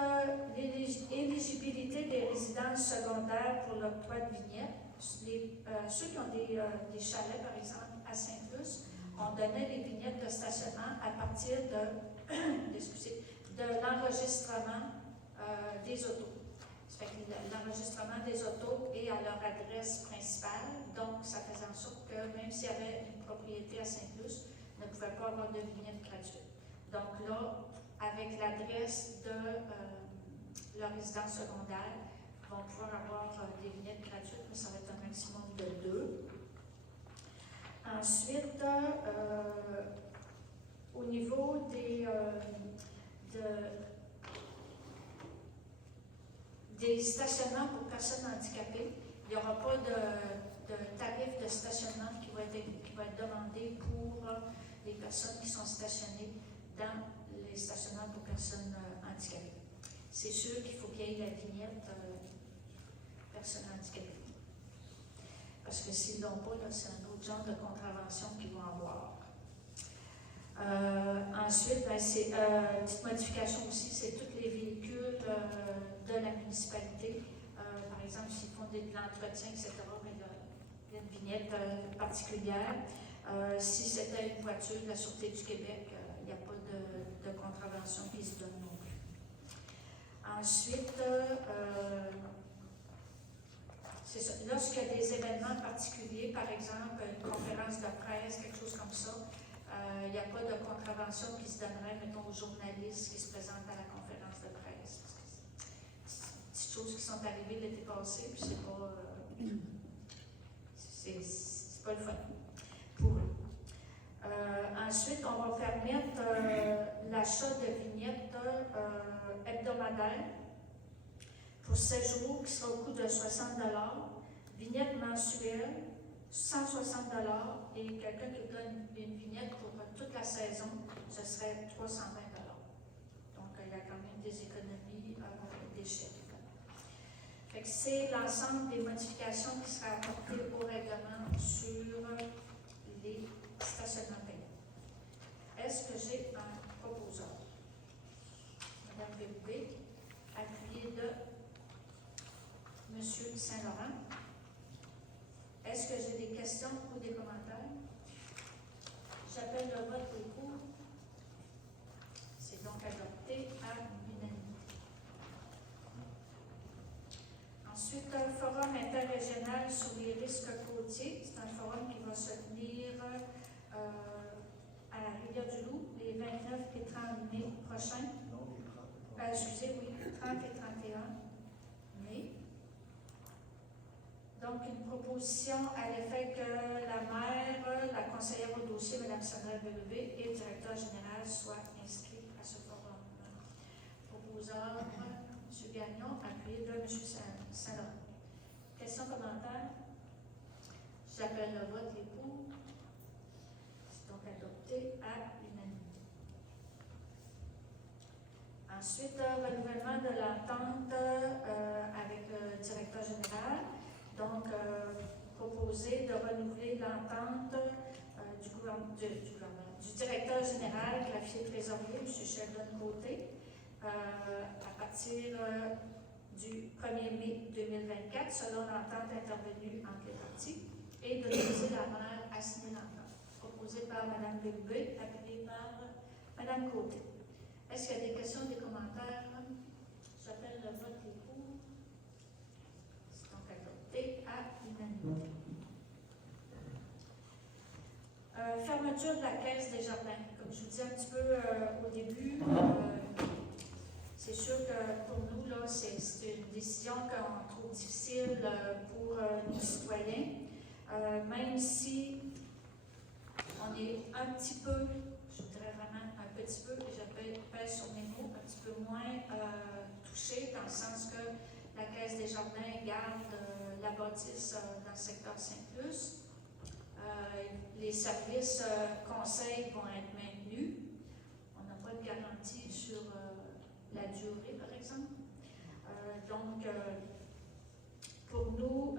l'éligibilité des résidences secondaires pour l'octroi de vignettes. Ceux qui ont des chalets, par exemple, à Saint-Luce, on donnait les vignettes de stationnement à partir de l'enregistrement des autos. Ça fait que l'enregistrement des autos est à leur adresse principale, donc ça faisait en sorte que même s'il y avait une propriété à Saint-Luce, ne pouvait pas avoir de vignettes gratuites. Donc là, avec l'adresse de leur résidence secondaire, ils vont pouvoir avoir des vignettes gratuites, mais ça va être un maximum de 2. Ensuite, au niveau des stationnements pour personnes handicapées, il n'y aura pas de tarif de stationnement qui va être demandé pour les personnes qui sont stationnées dans les stationnements pour personnes handicapées. C'est sûr qu'il faut qu'il y ait la vignette personnes handicapées. Parce que s'ils ne l'ont pas, c'est un autre genre de contravention qu'ils vont avoir. Ensuite, petite modification aussi, c'est tous les véhicules de la municipalité. Par exemple, s'ils font de l'entretien, etc., mais il y a une vignette particulière. Si c'était une voiture de la Sûreté du Québec, il n'y a pas de contravention qui se donne non plus. Ensuite, c'est ça. Lorsqu'il y a des événements particuliers, par exemple une conférence de presse, quelque chose comme ça, Il n'y a pas de contravention qui se donnerait, mettons, aux journalistes qui se présentent à la conférence de presse. C'est des petites choses qui sont arrivées l'été passé, puis c'est pas... c'est pas le fun pour eux. Ensuite, on va permettre l'achat de vignettes hebdomadaires pour 7 jours qui sera au coût de 60 $. Vignettes mensuelles, 160 $ et quelqu'un qui donne une vignette pour toute la saison, ce serait 320 $. Donc, il y a quand même des économies d'échelle. Fait que c'est l'ensemble des modifications qui seraient apportées au règlement sur les stationnements payants. Est-ce que j'ai un proposeur? Madame Bébé, appuyée de Monsieur Saint-Laurent. Est-ce que j'ai des questions ou des commentaires? J'appelle le vote pour. C'est donc adopté à l'unanimité. Ensuite, un forum interrégional sur les risques côtiers. C'est un forum qui va se tenir à la Rivière-du-Loup les 29 et 30 mai prochains. Excusez, oui, 30 et 31 mai. Donc, une proposition à l'effet que la maire, la conseillère au dossier, Mme Sandra Bellevée, et le directeur général soient inscrits à ce forum. Proposeur, M. Gagnon, appuyé de M. Saint-Laurent. Questions, commentaires? J'appelle le vote, les pour. C'est donc adopté à l'unanimité. Ensuite, renouvellement de l'entente avec le directeur général. Donc, proposer de renouveler l'entente du directeur général, greffier trésorier, M. Sheldon Côté, à partir du 1er mai 2024, selon l'entente intervenue entre les parties, et de laisser la maire à signer l'entente. Proposé par Mme Bellevée, appuyé par Mme Côté. Est-ce qu'il y a des questions, des commentaires? J'appelle le vote des pour. C'est donc adopté à l'unanimité. Fermeture de la caisse des jardins. Comme je vous disais un petit peu au début, c'est sûr que pour nous, là, c'est une décision qu'on trouve difficile pour nos citoyens. Même si on est un petit peu, je dirais vraiment un petit peu, et je pèse sur mes mots, un petit peu moins touché, dans le sens que la Caisse des Jardins garde la bâtisse dans le secteur Saint-Luce. Les services conseils vont être maintenus. On n'a pas de garantie sur la durée, par exemple. Donc, pour nous,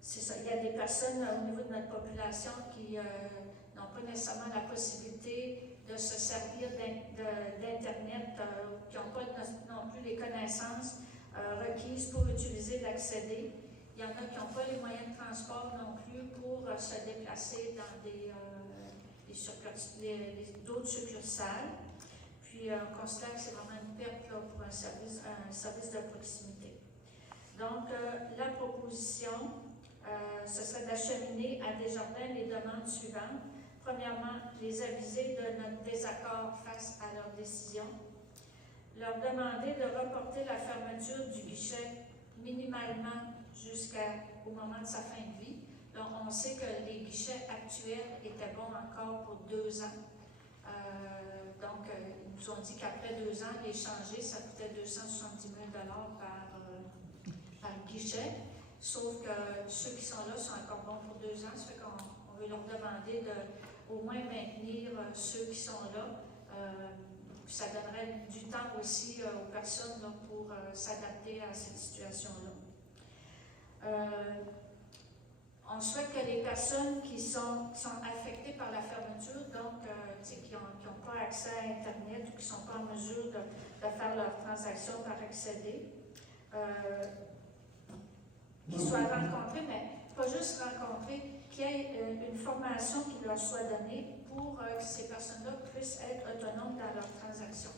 c'est ça. Il y a des personnes au niveau de notre population qui n'ont pas nécessairement la possibilité de se servir d'Internet, qui n'ont pas non plus les connaissances requises pour utiliser l'accéder. Il y en a qui n'ont pas les moyens de transport non plus pour se déplacer dans d'autres succursales. Puis on constate que c'est vraiment une perte là, pour un service de proximité. Donc, la proposition, ce serait d'acheminer à Desjardins les demandes suivantes. Premièrement, les aviser de notre désaccord face à leur décision. Leur demander de reporter la fermeture du guichet minimalement jusqu'au moment de sa fin de vie. Donc, on sait que les guichets actuels étaient bons encore pour 2 ans. Donc, ils nous ont dit qu'après 2 ans, les changer, ça coûtait 270 000 par guichet. Sauf que ceux qui sont là sont encore bons pour 2 ans. Ça fait qu'on veut leur demander de au moins maintenir ceux qui sont là. Ça donnerait du temps aussi aux personnes là, pour s'adapter à cette situation-là. On souhaite que les personnes qui sont affectées par la fermeture, donc qui n'ont pas accès à Internet ou qui ne sont pas en mesure de faire leurs transactions par accéder, qu'ils soient rencontrés, mais pas juste rencontrés, qu'il y ait une formation qui leur soit donnée pour que ces personnes-là puissent être autonomes dans leurs transactions.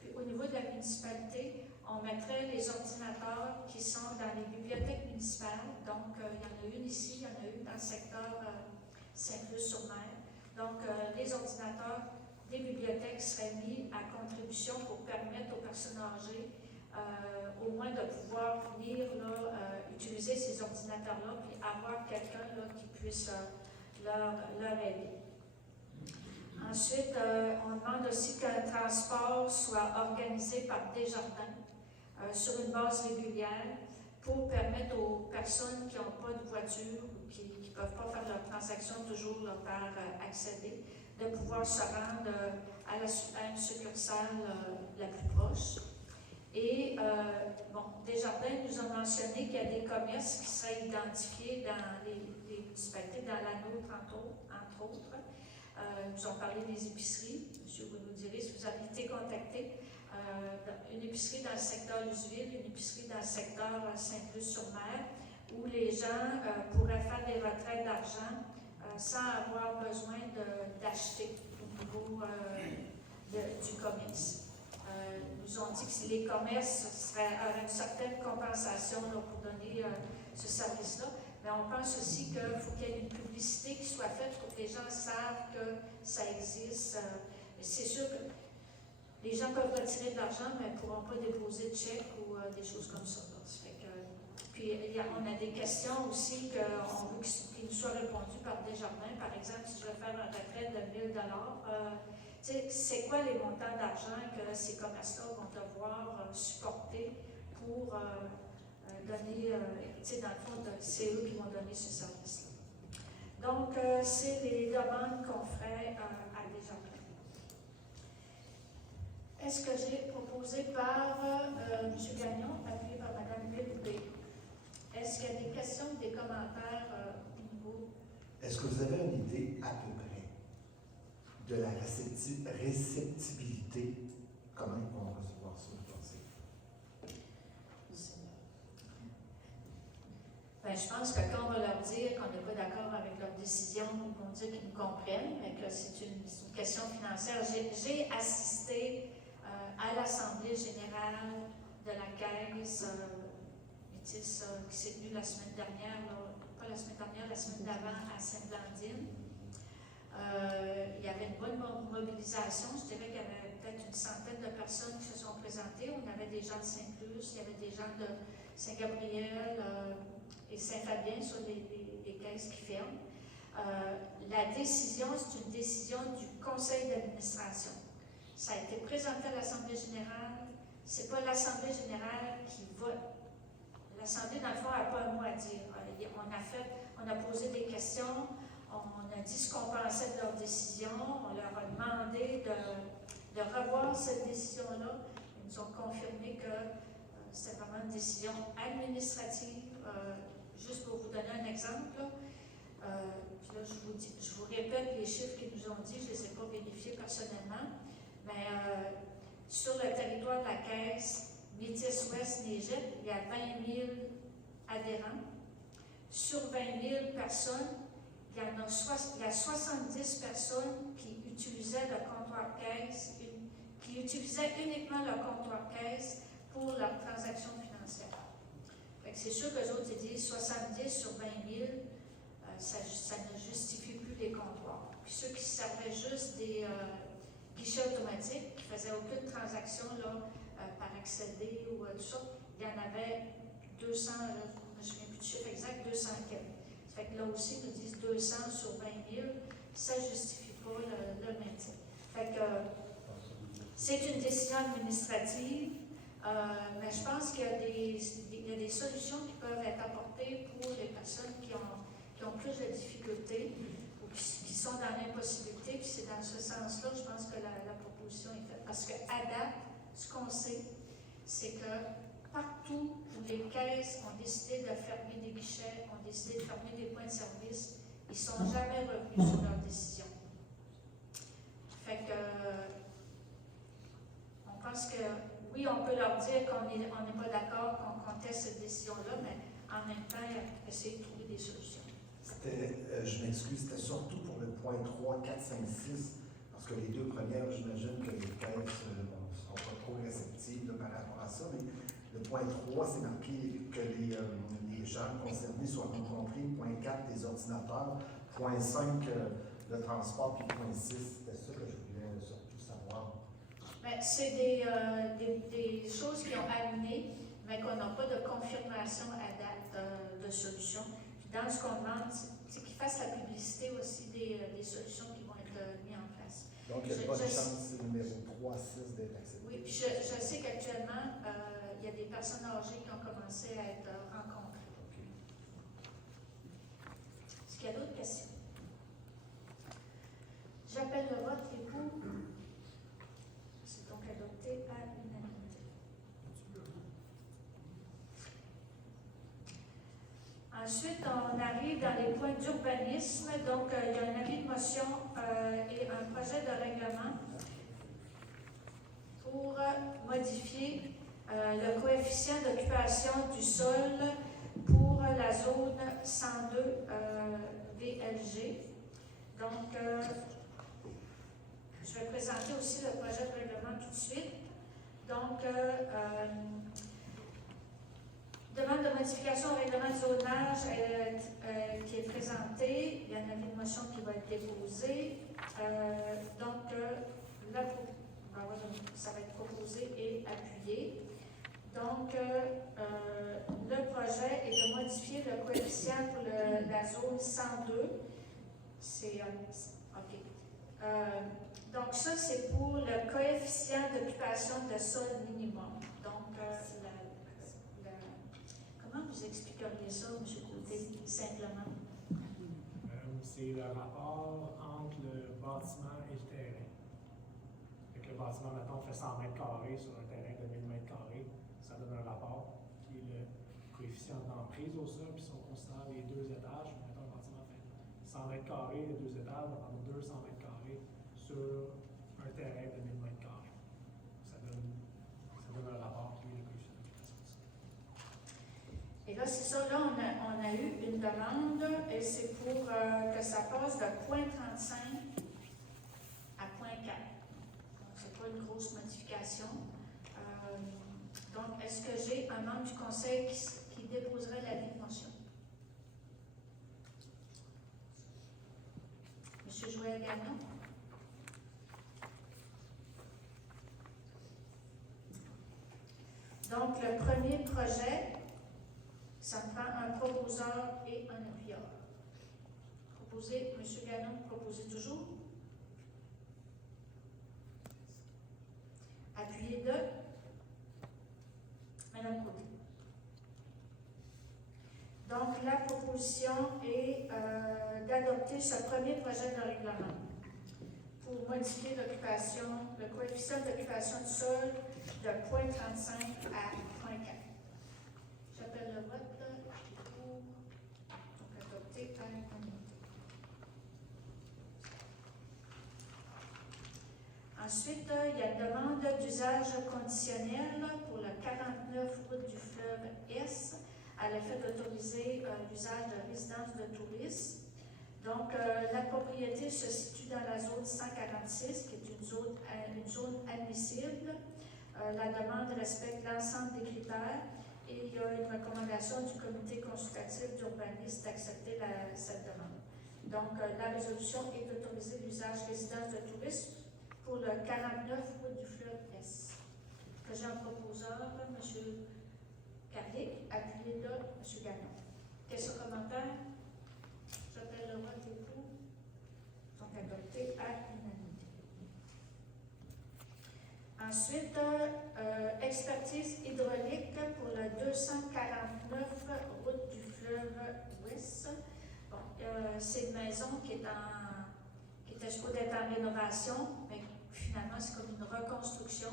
Puis au niveau de la municipalité, on mettrait les ordinateurs qui sont dans les bibliothèques municipales. Donc, il y en a une ici, il y en a une dans le secteur Saint-Luce-sur-Mer. Donc, les ordinateurs des bibliothèques seraient mis à contribution pour permettre aux personnes âgées au moins de pouvoir venir là, utiliser ces ordinateurs-là, puis avoir quelqu'un là, qui puisse leur aider. Ensuite, on demande aussi qu'un transport soit organisé par Desjardins sur une base régulière pour permettre aux personnes qui n'ont pas de voiture ou qui ne peuvent pas faire leurs transactions toujours là, par accéder, de pouvoir se rendre à une succursale la plus proche. Et, Desjardins nous a mentionné qu'il y a des commerces qui seraient identifiés dans les municipalités, dans la nôtre, entre autres. Ils nous ont parlé des épiceries. Monsieur, vous nous direz si vous avez été contacté. Une épicerie dans le secteur Luseville, une épicerie dans le secteur Saint-Plus-sur-Mer, où les gens pourraient faire des retraits d'argent sans avoir besoin d'acheter au niveau du commerce. Ils nous ont dit que si les commerces auraient une certaine compensation là, pour donner ce service-là, mais on pense aussi qu'il faut qu'il y ait une publicité qui soit faite pour que les gens savent que ça existe. C'est sûr que les gens peuvent retirer de l'argent, mais ils ne pourront pas déposer de chèques ou des choses comme ça. Puis on a des questions aussi qu'on veut qu'ils nous soient répondues par Desjardins. Par exemple, si je veux faire un retrait de 1 000 c'est quoi les montants d'argent que ces commerces-là vont devoir supporter pour donner, dans le fond, c'est eux qui vont donner ce service-là. Donc, c'est les demandes qu'on ferait à Desjardins. Est-ce que j'ai proposé par M. Gagnon, appuyé par Mme Bélubé? Est-ce qu'il y a des questions ou des commentaires au niveau? Est-ce que vous avez une idée à peu près de la réceptibilité? Comment ils vont recevoir ça, vous pensez? Ben, je pense que quand on va leur dire qu'on n'est pas d'accord avec leur décision, ils vont dire qu'ils nous comprennent, mais que c'est une question financière. J'ai assisté à l'Assemblée générale de la Caisse Métis qui s'est tenue la semaine dernière, pas la semaine dernière, la semaine d'avant à Sainte-Blandine. Il y avait une bonne mobilisation. Je dirais qu'il y avait peut-être une centaine de personnes qui se sont présentées. On avait des gens de Saint-Plus, il y avait des gens de Saint-Gabriel et Saint-Fabien sur les caisses qui ferment. La décision, c'est une décision du conseil d'administration. Ça a été présenté à l'Assemblée générale. Ce n'est pas l'Assemblée générale qui vote. L'Assemblée, dans le fond, n'a pas un mot à dire. On a posé des questions, on a dit ce qu'on pensait de leur décision, on leur a demandé de revoir cette décision-là. Ils nous ont confirmé que c'était vraiment une décision administrative. Juste pour vous donner un exemple, puis là, je vous répète les chiffres qu'ils nous ont dit, je ne les ai pas vérifiés personnellement, mais sur le territoire de la Caisse, Métis-Ouest-Négette, il y a 20 000 adhérents. Sur 20 000 personnes, il y a 70 personnes qui utilisaient le comptoir Caisse, qui utilisaient uniquement le comptoir Caisse pour leurs transactions financières. C'est sûr qu'eux autres, ils disent 70 sur 20 000, ça ne justifie plus les comptoirs. Puis ceux qui servaient juste des guichets automatiques, qui ne faisaient aucune transaction là, par accéder ou tout ça, il y en avait 200, je ne me souviens plus du chiffre exact, 200 quelques. Ça fait que là aussi, ils nous disent 200 sur 20 000, ça ne justifie pas le maintien. Fait que c'est une décision administrative, mais je pense qu'il y a des solutions qui peuvent être apportées pour les personnes qui ont plus de difficultés ou qui sont dans l'impossibilité. Puis c'est dans ce sens-là, je pense que la proposition est faite. Parce qu'à date, ce qu'on sait, c'est que partout où les caisses ont décidé de fermer des guichets, ont décidé de fermer des points de service, ils ne sont jamais revenus sur leur décision. Fait que, on pense que, oui, on peut leur dire qu'on n'est pas d'accord, qu'on conteste cette décision-là, mais en même temps, essayer de trouver des solutions. Je m'excuse, c'était surtout pour le point 3, 4, 5, 6, parce que les deux premières, j'imagine que les caisses ne sont pas trop réceptives là, par rapport à ça, mais le point 3, c'est marqué que les gens concernés soient rencontrés. Point 4, les ordinateurs. Point 5, le transport, puis le point 6, c'était ça que je voulais surtout savoir. Mais c'est des choses qui ont amené, mais qu'on n'a pas de confirmation à date de solution. Puis dans ce qu'on demande, c'est qu'ils fassent la publicité aussi des solutions qui vont être mises en place. Donc, il y a Je- pas de je- chance, c'est numéro 3, 6 d'être accepté. Oui, puis je sais qu'actuellement, il y a des personnes âgées qui ont commencé à être rencontrées. OK. Est-ce qu'il y a d'autres questions? J'appelle le vote, les pour. C'est donc adopté à l'unanimité. Ensuite, on arrive dans les points d'urbanisme. Donc, il y a un avis de motion et un projet de règlement pour modifier le coefficient d'occupation du sol pour la zone 102 VLG. Donc, je vais présenter aussi le projet de règlement tout de suite. Donc, demande de modification au règlement de zonage qui est présenté. Il y a un avis de motion qui va être déposé. Ça va être proposé et appuyé. Donc, le projet est de modifier le coefficient pour la zone 102. C'est OK. Donc, ça, c'est pour le coefficient d'occupation de sol minimum. Donc, comment vous expliqueriez ça, M. Côté, simplement? C'est le rapport entre le bâtiment et le terrain. Fait que le bâtiment, maintenant, fait 100 mètres carrés sur un terrain de 1000 mètres carrés. Ça donne un rapport qui est le coefficient d'emprise au sol, puis si on considère les 2 étages, mettons un bâtiment fait 100 mètres carrés, les 2 étages, on va prendre 200 mètres carrés sur un terrain de 1000 mètres carrés. Ça donne un rapport qui est le coefficient d'occupation du sol. Et là, c'est ça, là, on a eu une demande et c'est pour que ça passe de 0,35 à 0,4. Donc, c'est pas une grosse modification. Donc, est-ce que j'ai un membre du conseil qui déposerait l'avis de motion? M. Joël Gagnon? Donc, le premier projet, ça me prend un proposeur et un appuyeur. Proposé, M. Gagnon, proposez toujours. Appuyé de Mme Côté. Donc, la proposition est d'adopter ce premier projet de règlement pour modifier l'occupation, le coefficient d'occupation du sol de 0,35 à 0,4. J'appelle le vote pour donc adopter à l'unanimité. Ensuite, il y a une demande d'usage conditionnel pour le 49 route du fleuve S à l'effet d'autoriser l'usage de résidence de tourisme. Donc, la propriété se situe dans la zone 146, qui est une zone admissible. La demande respecte l'ensemble des critères et il y a une recommandation du comité consultatif d'urbanisme d'accepter cette demande. Donc, la résolution est d'autoriser l'usage résidence de tourisme pour le 49 route du fleuve S. Que j'ai un proposeur, M. Carrier, appuyé de M. Gagnon. Questions, commentaires? J'appelle le vote des pour. Donc, adopté à l'unanimité. Ensuite, expertise hydraulique pour le 249 route du fleuve Ouest. Bon, c'est une maison qui était supposée être en rénovation, mais finalement, c'est comme une reconstruction.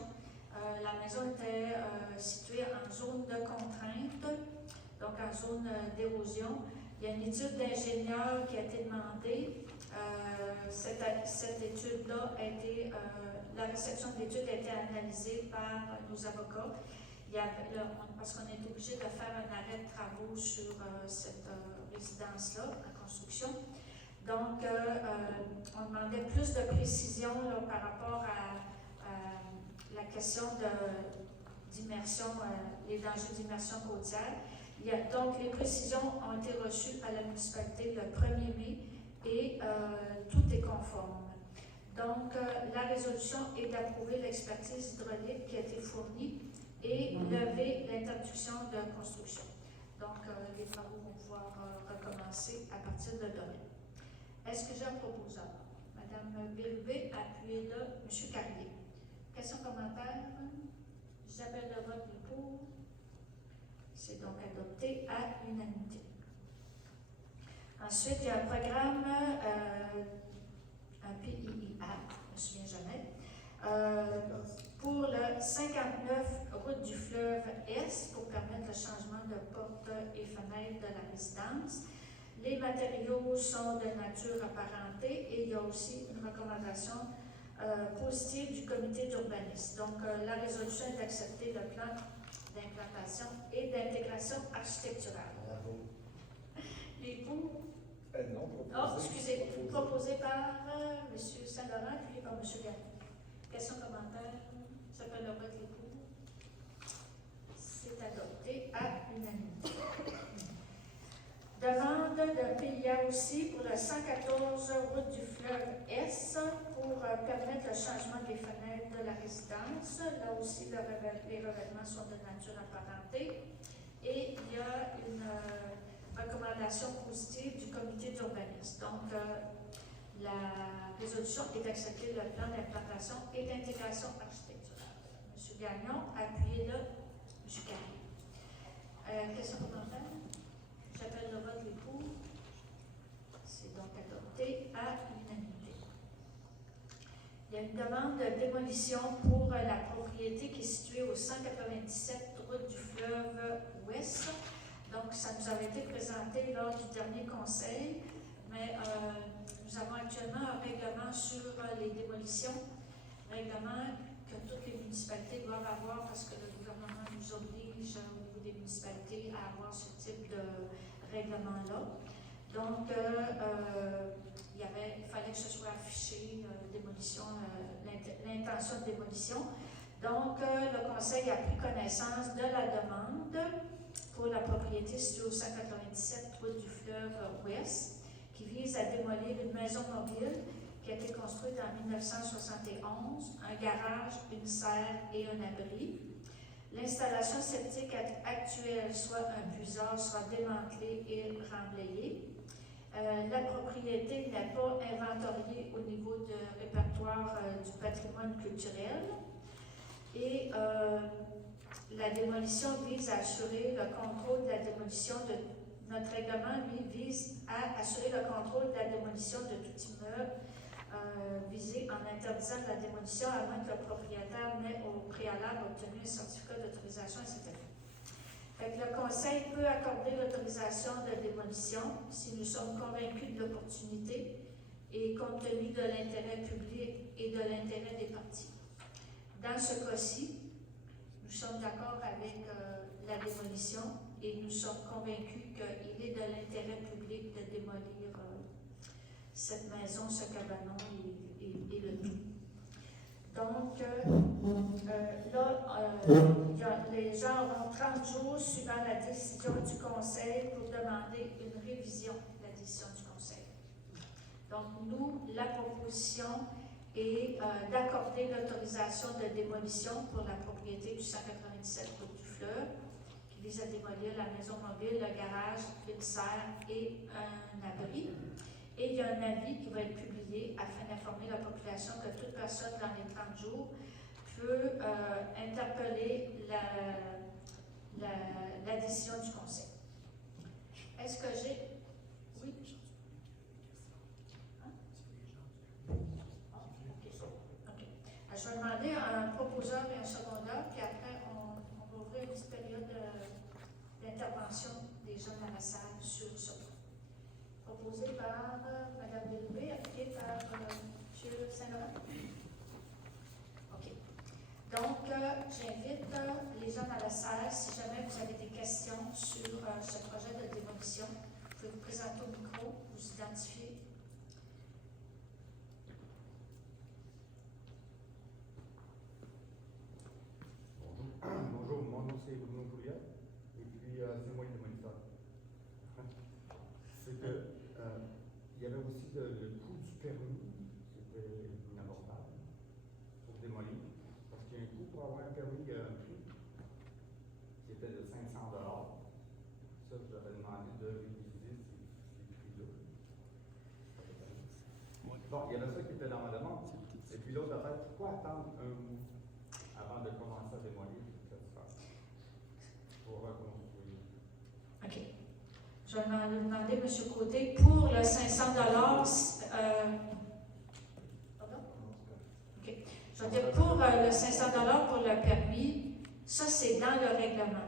La maison était située en zone de contrainte, donc en zone d'érosion. Il y a une étude d'ingénieur qui a été demandée. Cette étude-là a été, la réception de l'étude a été analysée par nos avocats. Parce qu'on est obligé de faire un arrêt de travaux sur cette résidence-là, en construction. Donc, on demandait plus de précision là, par rapport à la question d'immersion, les dangers d'immersion côtière. Donc, les précisions ont été reçues à la municipalité le 1er mai et tout est conforme. Donc, la résolution est d'approuver l'expertise hydraulique qui a été fournie et lever l'interdiction de construction. Donc, les travaux vont pouvoir recommencer à partir de demain. Est-ce que j'ai un proposeur? Madame Bérubé, appuyez-le. Monsieur Carrier. Questions, commentaires? J'appelle le vote pour. C'est donc adopté à l'unanimité. Ensuite, il y a un programme, un PIIA, je ne me souviens jamais, pour le 59 route du fleuve Est pour permettre le changement de porte et fenêtre de la résidence. Les matériaux sont de nature apparentée et il y a aussi une recommandation positive du comité d'urbanisme. Donc, la résolution est d'accepter le plan d'implantation et d'intégration architecturale. Bravo. Les pour? Non, Oh, excusez, proposé par M. Saint-Laurent puis par M. Gagnon. Questions, commentaires? J'appelle le vote les pour. C'est adopté à l'unanimité. Demande d'un PIA aussi pour le 114 route du fleuve Est pour permettre le changement des fenêtres de la résidence. Là aussi, les revêtements sont de nature apparentée. Et il y a une recommandation positive du comité d'urbanisme. Donc, la résolution est d'accepter le plan d'implantation et d'intégration architecturale. M. Gagnon, appuyez-le. M. Carré. Question, commentaire? J'appelle le vote les pour. C'est donc adopté à l'unanimité. Il y a une demande de démolition pour la propriété qui est située au 197 route du fleuve Ouest. Donc, ça nous avait été présenté lors du dernier conseil, mais nous avons actuellement un règlement sur les démolitions, règlement que toutes les municipalités doivent avoir parce que le gouvernement nous oblige au niveau des municipalités à avoir ce type de règlement-là. Donc, il fallait que ce soit affiché, l'intention de démolition. Donc, le Conseil a pris connaissance de la demande pour la propriété située au 197 route du fleuve Ouest, qui vise à démolir une maison mobile qui a été construite en 1971, un garage, une serre et un abri. L'installation septique actuelle, soit un puisard, sera démantelée et remblayée. La propriété n'est pas inventoriée au niveau du répertoire du patrimoine culturel. Et la démolition vise à assurer le contrôle de la démolition de... Notre règlement, lui, vise à assurer le contrôle de la démolition de tout immeuble visé en interdisant la démolition à moins que le propriétaire n'ait au préalable obtenu un certificat d'autorisation, etc. Fait que le Conseil peut accorder l'autorisation de démolition si nous sommes convaincus de l'opportunité et compte tenu de l'intérêt public et de l'intérêt des parties. Dans ce cas-ci, nous sommes d'accord avec la démolition et nous sommes convaincus qu'il est de l'intérêt public de démolir cette maison, ce cabanon et le tout. Donc, les gens auront 30 jours suivant la décision du Conseil pour demander une révision de la décision du Conseil. Donc, nous, la proposition est d'accorder l'autorisation de démolition pour la propriété du 197 route du fleuve, qui vise à démolir la maison mobile, le garage, une serre et un abri. Et il y a un avis qui va être publié afin d'informer la population que toute personne dans les 30 jours peut interpeller la décision du Conseil. Est-ce que j'ai... Oui? Hein? OK. Je vais demander à un proposeur et un secondaire, puis après, on va ouvrir une petite période d'intervention des gens dans la salle sur ce point. Proposé par Mme Bérubé, appuyé par M. Saint-Laurent. OK. Donc, j'invite les gens dans la salle, si jamais vous avez des questions sur ce projet de démolition, vous pouvez vous présenter au micro, vous identifier. Bonjour, mon nom c'est Bruno Pouliat, et puis c'est moi le démolisseur. C'est que il y avait aussi permis, c'était inabordable pour démolir. Parce qu'il y a un coût pour avoir un permis, il y a un prix qui était de 500 $. Ça, j'avais demandé de réviser ces prix-là. Bon, il y avait ça qui était dans ma demande. Et puis l'autre affaire, pourquoi attendre un mois avant de commencer à démolir cette phase pour reconstruire? OK. Je vais demander, M. Côté, pour le 500 pardon? OK. Je vais dire pour le 500 pour le permis, ça, c'est dans le règlement.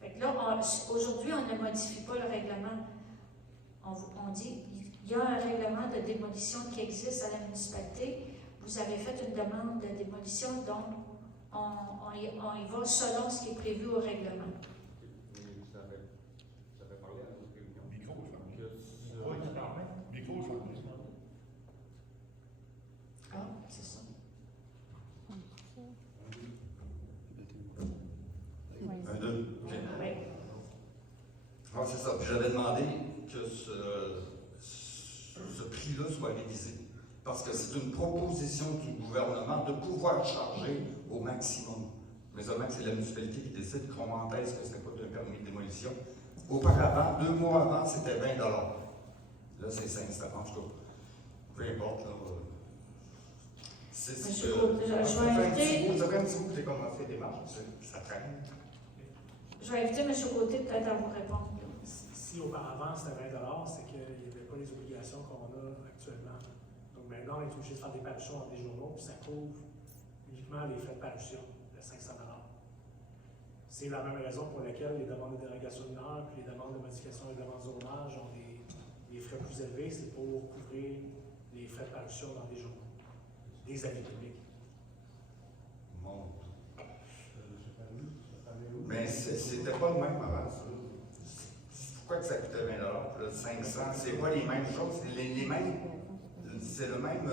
Fait que là, aujourd'hui, on ne modifie pas le règlement. On dit, il y a un règlement de démolition qui existe à la municipalité. Vous avez fait une demande de démolition, donc on y va selon ce qui est prévu au règlement. J'avais parlé à notre réunion. Micro, je que Ah, c'est ça. Un, deux. OK. Oui. Ah, c'est ça. Puis j'avais demandé que ce prix-là soit révisé. Parce que c'est une proposition du gouvernement de pouvoir charger au maximum. Mais seulement que c'est la municipalité qui décide comment est-ce que ça coûte un permis de démolition. Auparavant, 2 mois avant, c'était 20 $. Là, c'est 500 $. En tout cas, peu importe. Là, c'est ce Monsieur que. Côté, je vais inviter. Ça fait un petit bout que j'ai commencé les démarches. Ça traîne. Je vais inviter M. Côté peut-être à vous répondre. Si auparavant c'était 20 $, c'est qu'il n'y avait pas les obligations qu'on a actuellement. Donc maintenant, on est obligé de faire des parutions dans des journaux, puis ça couvre uniquement les frais de parution de 500 $. C'est la même raison pour laquelle les demandes de dérogation de heure puis les demandes de modification et demandes de zonage ont des frais plus élevés, c'est pour couvrir les frais de parution dans des journaux, des avis publics. Bon. Mais c'était pas le même avant ça. Pourquoi que ça coûtait 20 $? Le 500, c'est pas les mêmes choses, c'est les mêmes. C'est le même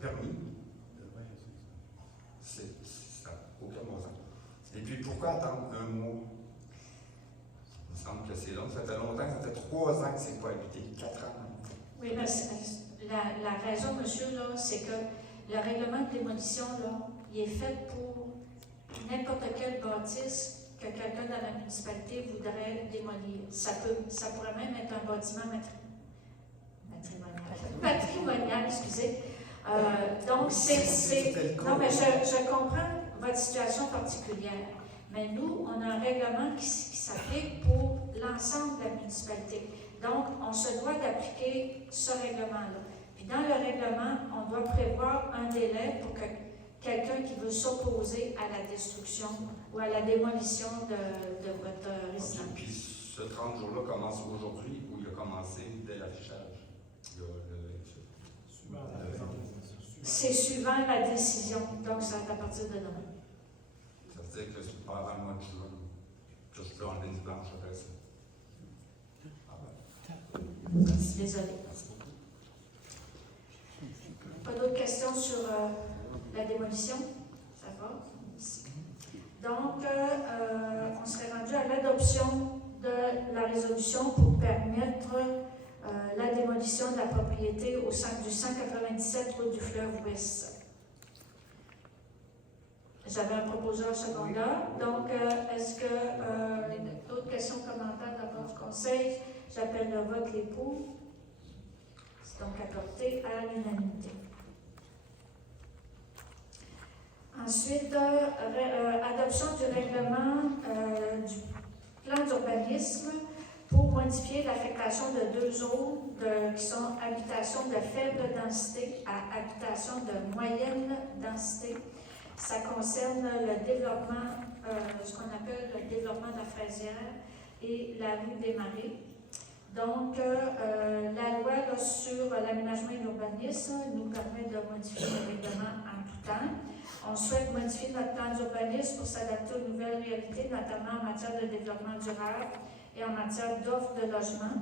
permis. Ça n'a aucun bon sens. Et puis pourquoi attendre un mois? Il me semble que c'est long. Ça fait longtemps, ça fait 3 ans que c'est pas habité, 4 ans. Oui, mais la raison, monsieur, là, c'est que le règlement de démolition, là, il est fait pour n'importe quelle bâtisse que quelqu'un dans la municipalité voudrait démolir. Ça pourrait même être un bâtiment matrimonial, excusez. Donc, non, mais je comprends votre situation particulière. Mais nous, on a un règlement qui s'applique pour l'ensemble de la municipalité. Donc, on se doit d'appliquer ce règlement-là. Puis dans le règlement, on doit prévoir un délai pour que quelqu'un qui veut s'opposer à la destruction ou à la démolition de votre résidence. Okay. Puis ce 30 jours-là commence aujourd'hui ou il a commencé dès l'affichage? C'est suivant la décision, donc c'est à partir de demain. Ça veut dire que c'est pas avant le mois de juin que je peux enlever une planche après ça. Désolée. Pas d'autres questions sur la démolition? Ça va? Donc, on serait rendu à l'adoption de la résolution pour permettre la démolition de la propriété du 197 route du fleuve Ouest. J'avais un proposeur secondaire. Donc, est-ce que d'autres questions, commentaires de la part du Conseil? J'appelle le vote les pour. C'est donc adopté à l'unanimité. Ensuite, adoption du règlement du plan d'urbanisme pour modifier l'affectation de 2 zones qui sont habitation de faible densité à habitation de moyenne densité. Ça concerne le développement, ce qu'on appelle le développement de la fraisière et la rue des Marais. Donc, la loi là, sur l'aménagement et l'urbanisme nous permet de modifier le règlement en tout temps. On souhaite modifier notre plan d'urbanisme pour s'adapter aux nouvelles réalités, notamment en matière de développement durable et en matière d'offres de logement.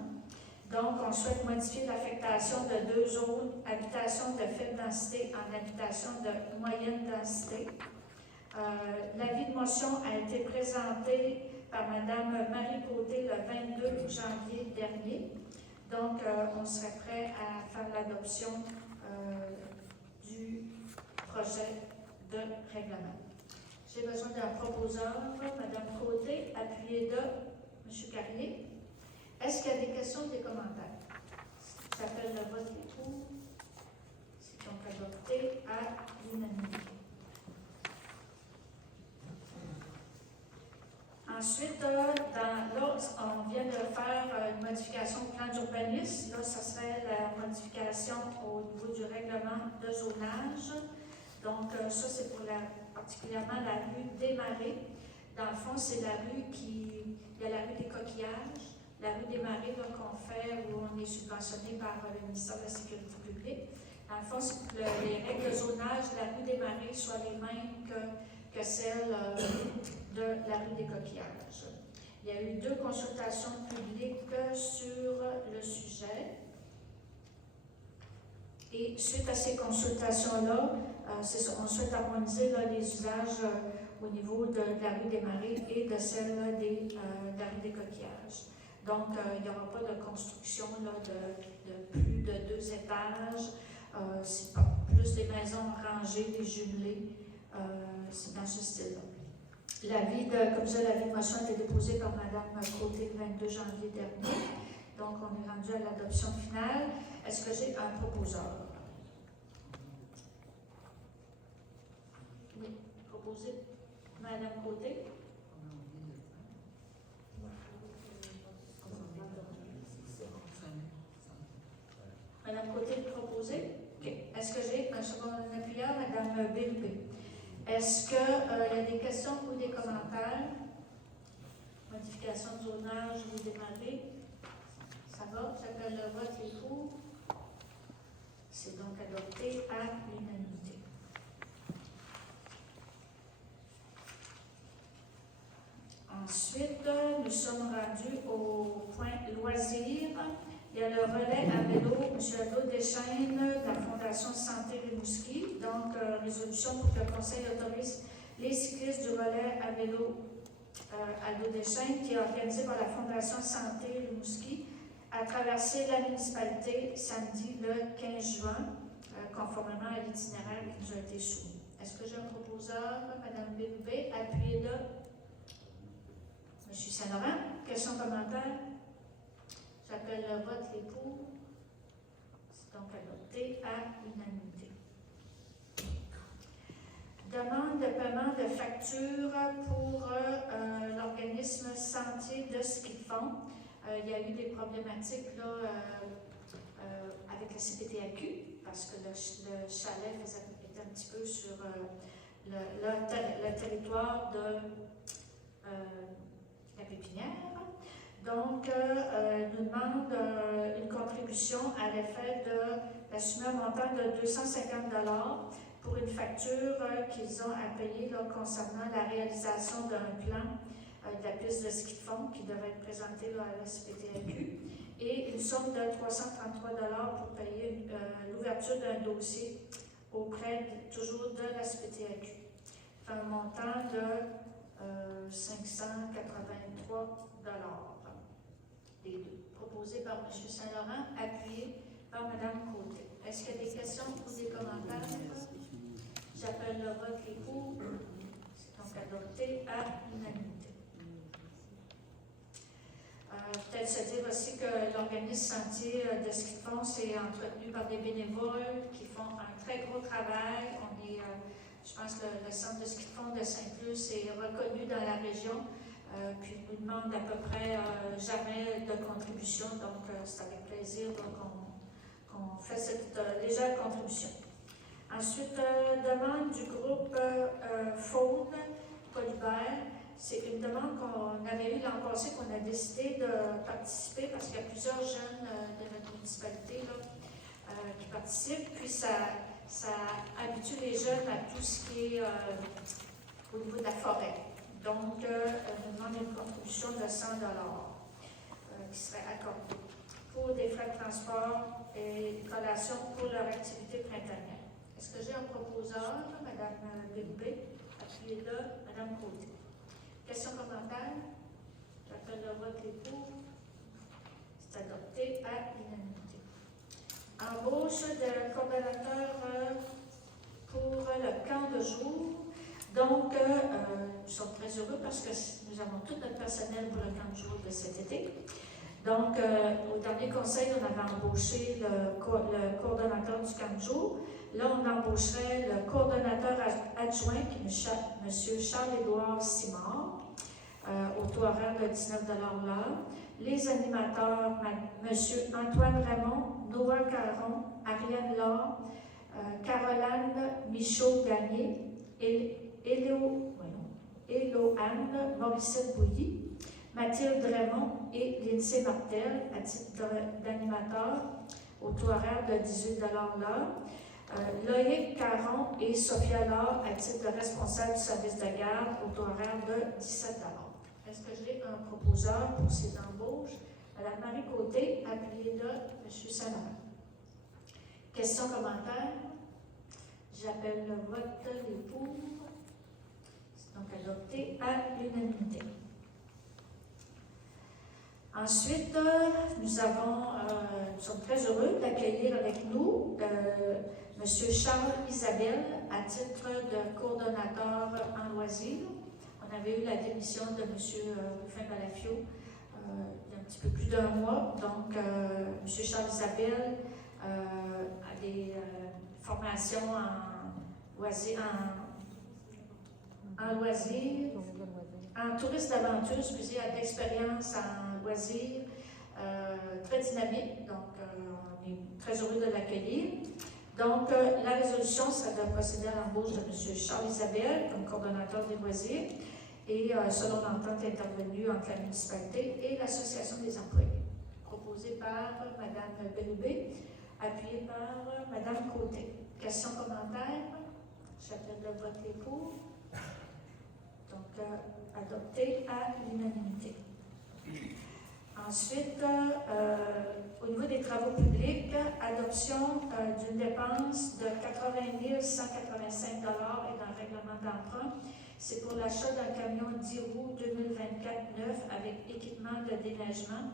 Donc, on souhaite modifier l'affectation de 2 zones, habitation de faible densité en habitation de moyenne densité. L'avis de motion a été présenté par Mme Marie Côté le 22 janvier dernier. Donc, on serait prêt à faire l'adoption du projet de règlement. J'ai besoin d'un proposeur, Mme Côté, appuyé de M. Carrier. Est-ce qu'il y a des questions ou des commentaires? J'appelle le vote et tout. C'est donc adopté à l'unanimité. Ensuite, dans l'autre, on vient de faire une modification au plan d'urbanisme. Là, ce serait la modification au niveau du règlement de zonage. Donc, ça, c'est pour particulièrement la rue des Marais. Dans le fond, c'est la rue il y a la rue des Coquillages, la rue des Marais qu'on fait, où on est subventionné par le ministère de la Sécurité publique. Dans le fond, c'est que les règles de zonage de la rue des Marais soient les mêmes que celles de la rue des Coquillages. Il y a eu 2 consultations publiques sur le sujet. Et suite à ces consultations-là, on souhaite harmoniser les usages au niveau de la rue des Marais et de celle de la rue des Coquillages. Donc, il n'y aura pas de construction de plus de 2 étages. C'est pas plus des maisons rangées, des jumelées. C'est dans ce style-là. Comme je disais, l'avis de motion a été déposé par Mme Côté le 22 janvier dernier. Donc, on est rendu à l'adoption finale. Est-ce que j'ai un proposeur? Oui, proposé. Mme Côté. Mme Côté, proposé. OK. Est-ce que j'ai un second appuyeur? Mme Bélubé. Est-ce qu'il y a des questions ou des commentaires? Modification de zonage, vous démarrez. Ça va? J'appelle le vote, les pour. C'est donc adopté à l'unanimité. Ensuite, nous sommes rendus au point loisirs. Il y a le relais à vélo, M. Aldo Deschênes, de la Fondation Santé Rimouski. Donc, résolution pour que le Conseil autorise les cyclistes du relais à vélo Aldo Deschênes, qui est organisé par la Fondation Santé Rimouski, à traverser la municipalité samedi le 15 juin, conformément à l'itinéraire qui nous a été soumis. Est-ce que j'ai un proposeur? Mme Bélubé, appuyé de M. Saint-Laurent. Questions, commentaires? J'appelle le vote, les pour. C'est donc adopté à l'unanimité. Demande de paiement de facture pour l'organisme Sentier de ski de fond. Il y a eu des problématiques là, avec le CPTAQ parce que le chalet était un petit peu sur le territoire de la pépinière. Donc, nous demande une contribution à l'effet d'assumer un montant de 250 $ pour une facture qu'ils ont à payer là, concernant la réalisation d'un plan de la piste de ski de fond qui devait être présentée là, à la SPTAQ et une somme de 333 $ pour payer l'ouverture d'un dossier auprès toujours de la SPTAQ. Ça fait un montant de 583 $. Les deux. Proposé par M. Saint-Laurent, appuyé par Mme Côté. Est-ce qu'il y a des questions ou des commentaires? J'appelle le vote, les pour. C'est donc adopté à l'unanimité. Peut-être se dire aussi que l'organisme Sentier de ski de fond c'est entretenu par des bénévoles qui font un très gros travail. On est, je pense que le centre de ski de fond de Saint-Luce est reconnu dans la région. Puis ils nous demandent à peu près jamais de contribution, donc c'est avec plaisir qu'on fait cette légère contribution. Ensuite, demande du groupe Faune Polybert. C'est une demande qu'on avait eue l'an passé, qu'on a décidé de participer parce qu'il y a plusieurs jeunes de notre municipalité là, qui participent. Puis ça habitue les jeunes à tout ce qui est au niveau de la forêt. Donc, nous demandons une contribution de 100 $ qui serait accordée pour des frais de transport et collation pour leur activité printanière. Est-ce que j'ai un proposeur, Mme Bélubé, appuyé de Mme Côté? Questions, commentaires? J'appelle le vote, les pour. C'est C'est adopté à l'unanimité. Embauche de coordonnateur pour le camp de jour. Donc, nous sommes très heureux parce que nous avons tout notre personnel pour le camp de jour de cet été. Donc, au dernier conseil, on avait embauché le coordonnateur du camp de jour. Là, on embaucherait le coordonnateur adjoint, qui est M. Charles-Édouard Simard, au taux horaire de 19 $ l'heure. Les animateurs, M. Antoine Raymond, Noah Caron, Ariane Laure, Caroline Michaud-Gagné, Éloane Morissette Bouilly, Mathilde Raymond et Lindsay Martel à titre d'animateur au taux horaire de 18 $ l'heure. Loïc Caron et Sophia Laure à titre de responsable du service de garde au taux horaire de 17 $. Est-ce que j'ai un proposeur pour ces embauches? Madame Marie Côté, appuyée de M. Savard. Questions, commentaires? J'appelle le vote les pour. C'est donc adopté à l'unanimité. Ensuite, nous sommes très heureux d'accueillir avec nous M. Charles Isabelle à titre de coordonnateur en loisirs. On avait eu la démission de M. Rufin Balafio il y a un petit peu plus d'1 mois. Donc, M. Charles Isabelle a des formations en loisirs, en tourisme d'aventure, a de l'expérience en loisirs, très dynamique. Donc, on est très heureux de l'accueillir. Donc, la résolution serait de procéder à l'embauche de M. Charles Isabelle comme coordonnateur des loisirs et selon l'entente intervenue entre la municipalité et l'Association des employés. Proposé par Mme Bellubé, appuyé par Mme Côté. Questions, commentaires? J'appelle le vote les pour. Donc, adopté à l'unanimité. Ensuite, au niveau des travaux publics, adoption d'une dépense de 80 185 $ et d'un règlement d'emprunt. C'est pour l'achat d'un camion 10 roues 2024 neuf avec équipement de déneigement.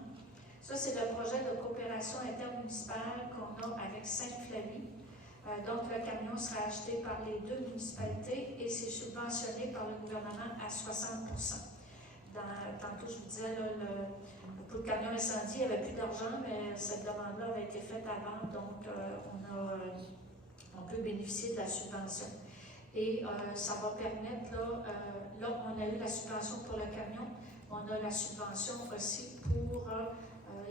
Ça, c'est le projet de coopération intermunicipale qu'on a avec Sainte-Flavie. Donc, le camion sera acheté par les 2 municipalités et c'est subventionné par le gouvernement à 60 %. Tantôt, je vous disais, pour le camion incendie, il n'y avait plus d'argent, mais cette demande-là avait été faite avant, donc on peut bénéficier de la subvention. Et ça va permettre, là, on a eu la subvention pour le camion, on a la subvention aussi pour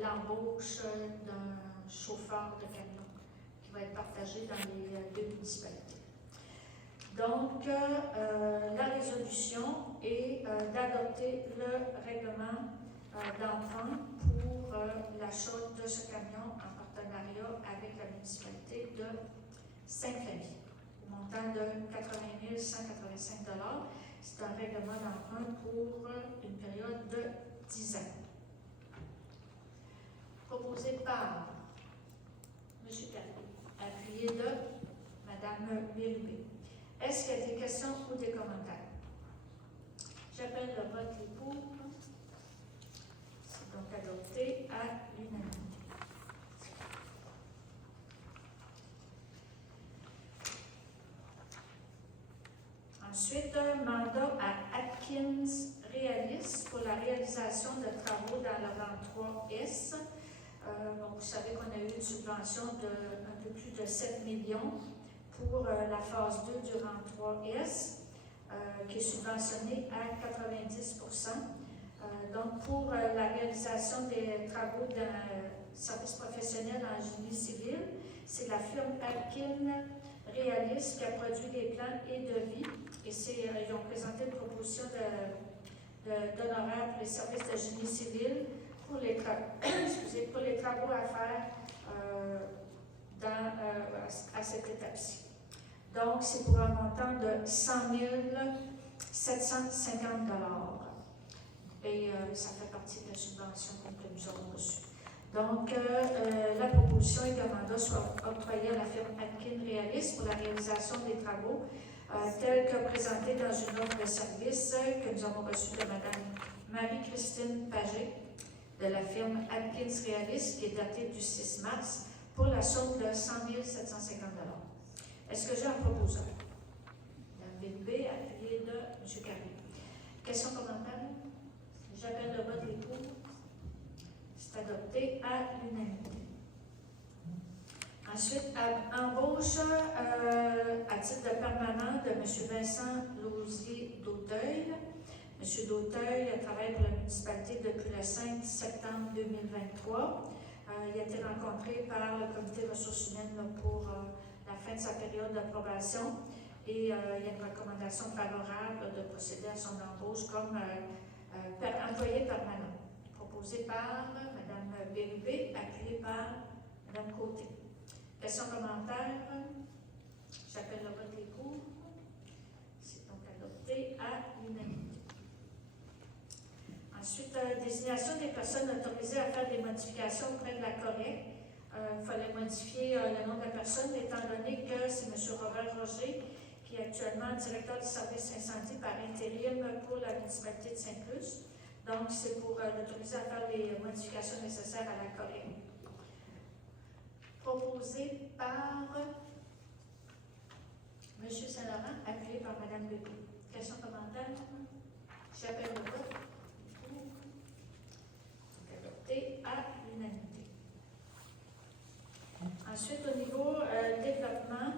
l'embauche d'un chauffeur de camion qui va être partagé dans les 2 municipalités. Donc, la résolution est d'adopter le règlement d'emprunt pour l'achat de ce camion en partenariat avec la municipalité de Sainte-Flavie, au montant de 80 185 $. C'est un règlement d'emprunt pour une période de 10 ans. Proposé par M. Perrier, appuyé de Mme Bérubé. Est-ce qu'il y a des questions ou des commentaires? J'appelle le vote les pour. C'est donc adopté à l'unanimité. Ensuite, un mandat à Atkins Realis pour la réalisation de travaux dans le rang 3S. Donc, vous savez qu'on a eu une subvention d'un peu plus de 7 millions pour la phase 2 du rang 3S, qui est subventionnée à 90 %. Donc, pour la réalisation des travaux d'un service professionnel en génie civil, c'est la firme Atkins Realis qui a produit les plans et devis. Et ils ont présenté une proposition d'honoraires pour les services de génie civil pour les travaux à faire à cette étape-ci. Donc, c'est pour un montant de 100 750 $. Et ça fait partie de la subvention que nous avons reçue. Donc, la proposition est que le mandat soit octroyé à la firme Atkins Realis pour la réalisation des travaux tels que présentés dans une offre de service que nous avons reçue de Mme Marie-Christine Pagé, de la firme Atkins Realist qui est daté du 6 mars pour la somme de 100 750 $. Est-ce que j'ai un proposeur? Mme Bélubé, appuyé de M. Carrier. Questions, commentaires? J'appelle le vote des pour. C'est adopté à l'unanimité. Ensuite, embauche à titre de permanent de M. Vincent Lausier-Dauteuil. M. Dauteuil travaille pour la municipalité depuis le 5 septembre 2023. Il a été rencontré par le comité ressources humaines pour la fin de sa période d'approbation et il y a une recommandation favorable de procéder à son embauche comme employé permanent, proposé par Mme Bélubé, appuyé par Mme Côté. Questions, commentaires? J'appelle le vote des pour. C'est donc adopté à l'unanimité. Ensuite, désignation des personnes autorisées à faire des modifications auprès de la Corée. Il fallait modifier le nom de la personne, étant donné que c'est M. Robert Roger, qui est actuellement directeur du service incendie par intérim pour la municipalité de Saint-Plus. Donc, c'est pour l'autoriser à faire les modifications nécessaires à la Corée. Proposé par M. Saint-Laurent, appuyé par Mme Bébé. Questions, commentaires? J'appelle le vote. Adopté à l'unanimité. Ensuite, au niveau développement,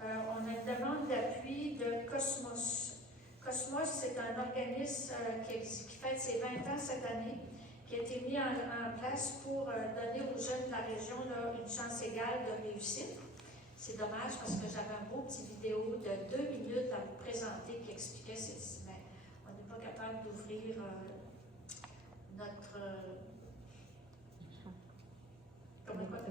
on a une demande d'appui de Cosmos. Cosmos, c'est un organisme qui fête ses 20 ans cette année, qui a été mis en place pour donner aux jeunes de la région là, une chance égale de réussite. C'est dommage parce que j'avais un beau petit vidéo de 2 minutes à vous présenter qui expliquait ceci, mais on n'est pas capable d'ouvrir notre...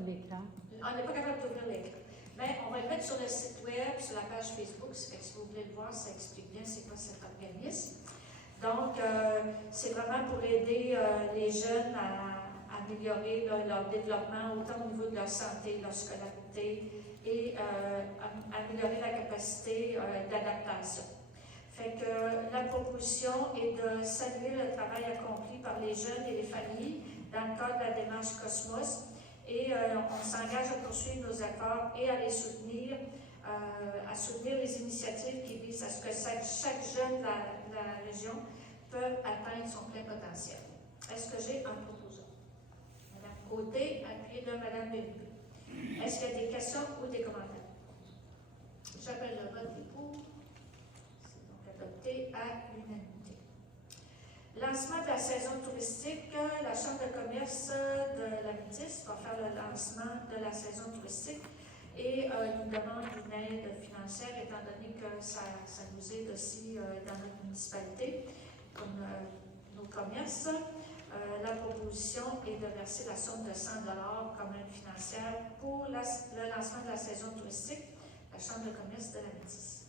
l'écran. On n'est pas capable d'ouvrir l'écran. Mais on va le mettre sur le site web, sur la page Facebook, ça fait que si vous voulez le voir, ça explique bien c'est quoi cet organisme. Donc, c'est vraiment pour aider les jeunes à améliorer leur développement, autant au niveau de leur santé, leur scolarité, et améliorer la capacité d'adaptation. Fait que la proposition est de saluer le travail accompli par les jeunes et les familles dans le cadre de la démarche Cosmos, et on s'engage à poursuivre nos efforts et à les soutenir, à soutenir les initiatives qui visent à ce que chaque jeune de la région peut atteindre son plein potentiel. Est-ce que j'ai un proposeur? Mme Côté, appuyée de Mme Bélubé. Est-ce qu'il y a des questions ou des commentaires? J'appelle le vote des pour. C'est donc adopté à l'unanimité. Lancement de la saison touristique, la Chambre de commerce de la Métis va faire le lancement de la saison touristique et nous demande une aide financière étant donné que ça nous aide aussi dans notre municipalité, comme nos commerces. La proposition est de verser la somme de 100 $ comme aide financière pour le lancement de la saison touristique, la Chambre de commerce de la Métis.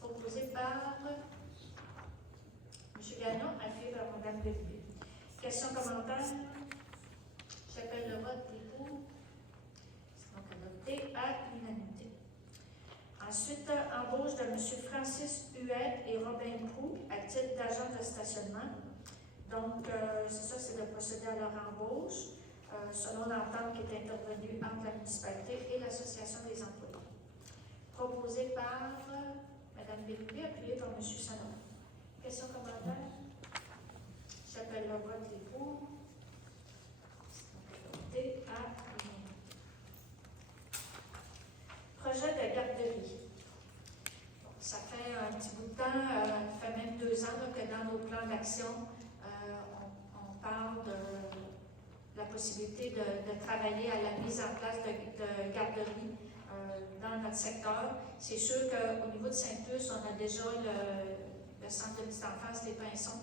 Proposé par M. Gagnon, appuyé par Mme Bélubé. Questions, commentaires? J'appelle le vote des pour. C'est donc adopté à l'unanimité. Ensuite, embauche de M. Francis Huet et Robin Proux à titre d'agent de stationnement. Donc, c'est ça, c'est de procéder à leur embauche selon l'entente qui est intervenue entre la municipalité et l'Association des employés. Proposé par Mme Bélubé, appuyé par M. Sanon. Questions, commentaires? J'appelle le vote des pour. Adopté à l'unanimité. Projet de garderie. Bon, ça fait un petit bout de temps, ça fait même 2 ans là, que dans nos plans d'action, on parle de la possibilité de travailler à la mise en place de garderies dans notre secteur. C'est sûr qu'au niveau de Saint-Plus, on a déjà le centre de petite enfance des Pinsons,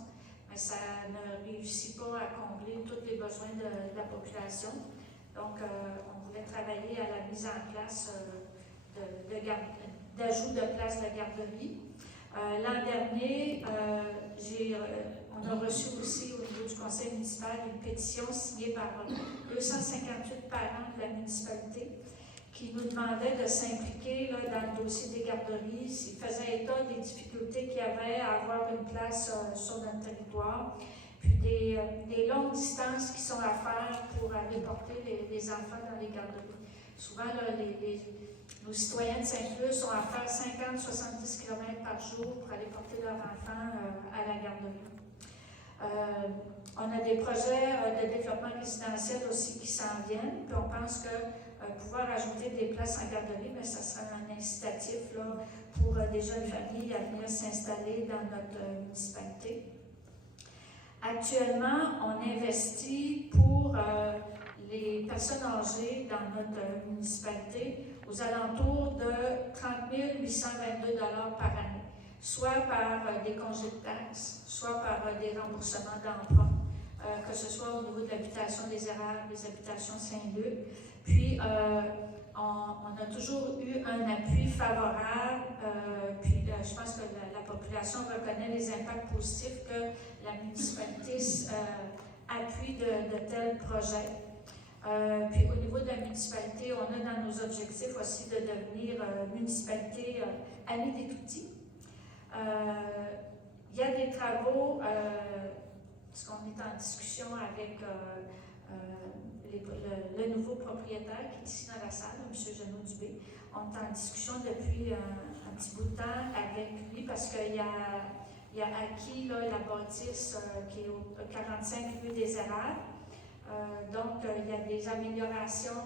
mais ça ne réussit pas à combler tous les besoins de la population. Donc, on voulait travailler à la mise en place d'ajout de places de garderie. L'an dernier, on a reçu aussi au niveau du conseil municipal une pétition signée par 258 parents de la municipalité qui nous demandaient de s'impliquer dans le dossier des garderies, s'ils faisaient état des difficultés qu'il y avait à avoir une place sur notre territoire. puis des longues distances qui sont à faire pour aller porter les enfants dans les garderies. Souvent, là, nos citoyens de Saint-Luc ont à faire 50-70 km par jour pour aller porter leurs enfants à la garderie. On a des projets de développement résidentiel aussi qui s'en viennent, puis on pense que pouvoir ajouter des places en garderie, bien, ça sera un incitatif là, pour des jeunes familles à venir s'installer dans notre municipalité. Actuellement, on investit pour les personnes âgées dans notre municipalité aux alentours de 30 822 $ par année, soit par des congés de taxes, soit par des remboursements d'emprunt, que ce soit au niveau de l'habitation des Érables, des habitations Saint-Luc. Puis, on a toujours eu un appui favorable, puis je pense que la population reconnaît les impacts positifs que la municipalité appuie de tels projets. Puis au niveau de la municipalité, on a dans nos objectifs aussi de devenir municipalité amie des tout-petits. Il y a des travaux, parce qu'on est en discussion avec le nouveau propriétaire qui est ici dans la salle, M. Jeannot Dubé. On est en discussion depuis un petit bout de temps avec lui parce qu'il a acquis là, la bâtisse qui est au 45 rue des Érables. Donc, il y a des améliorations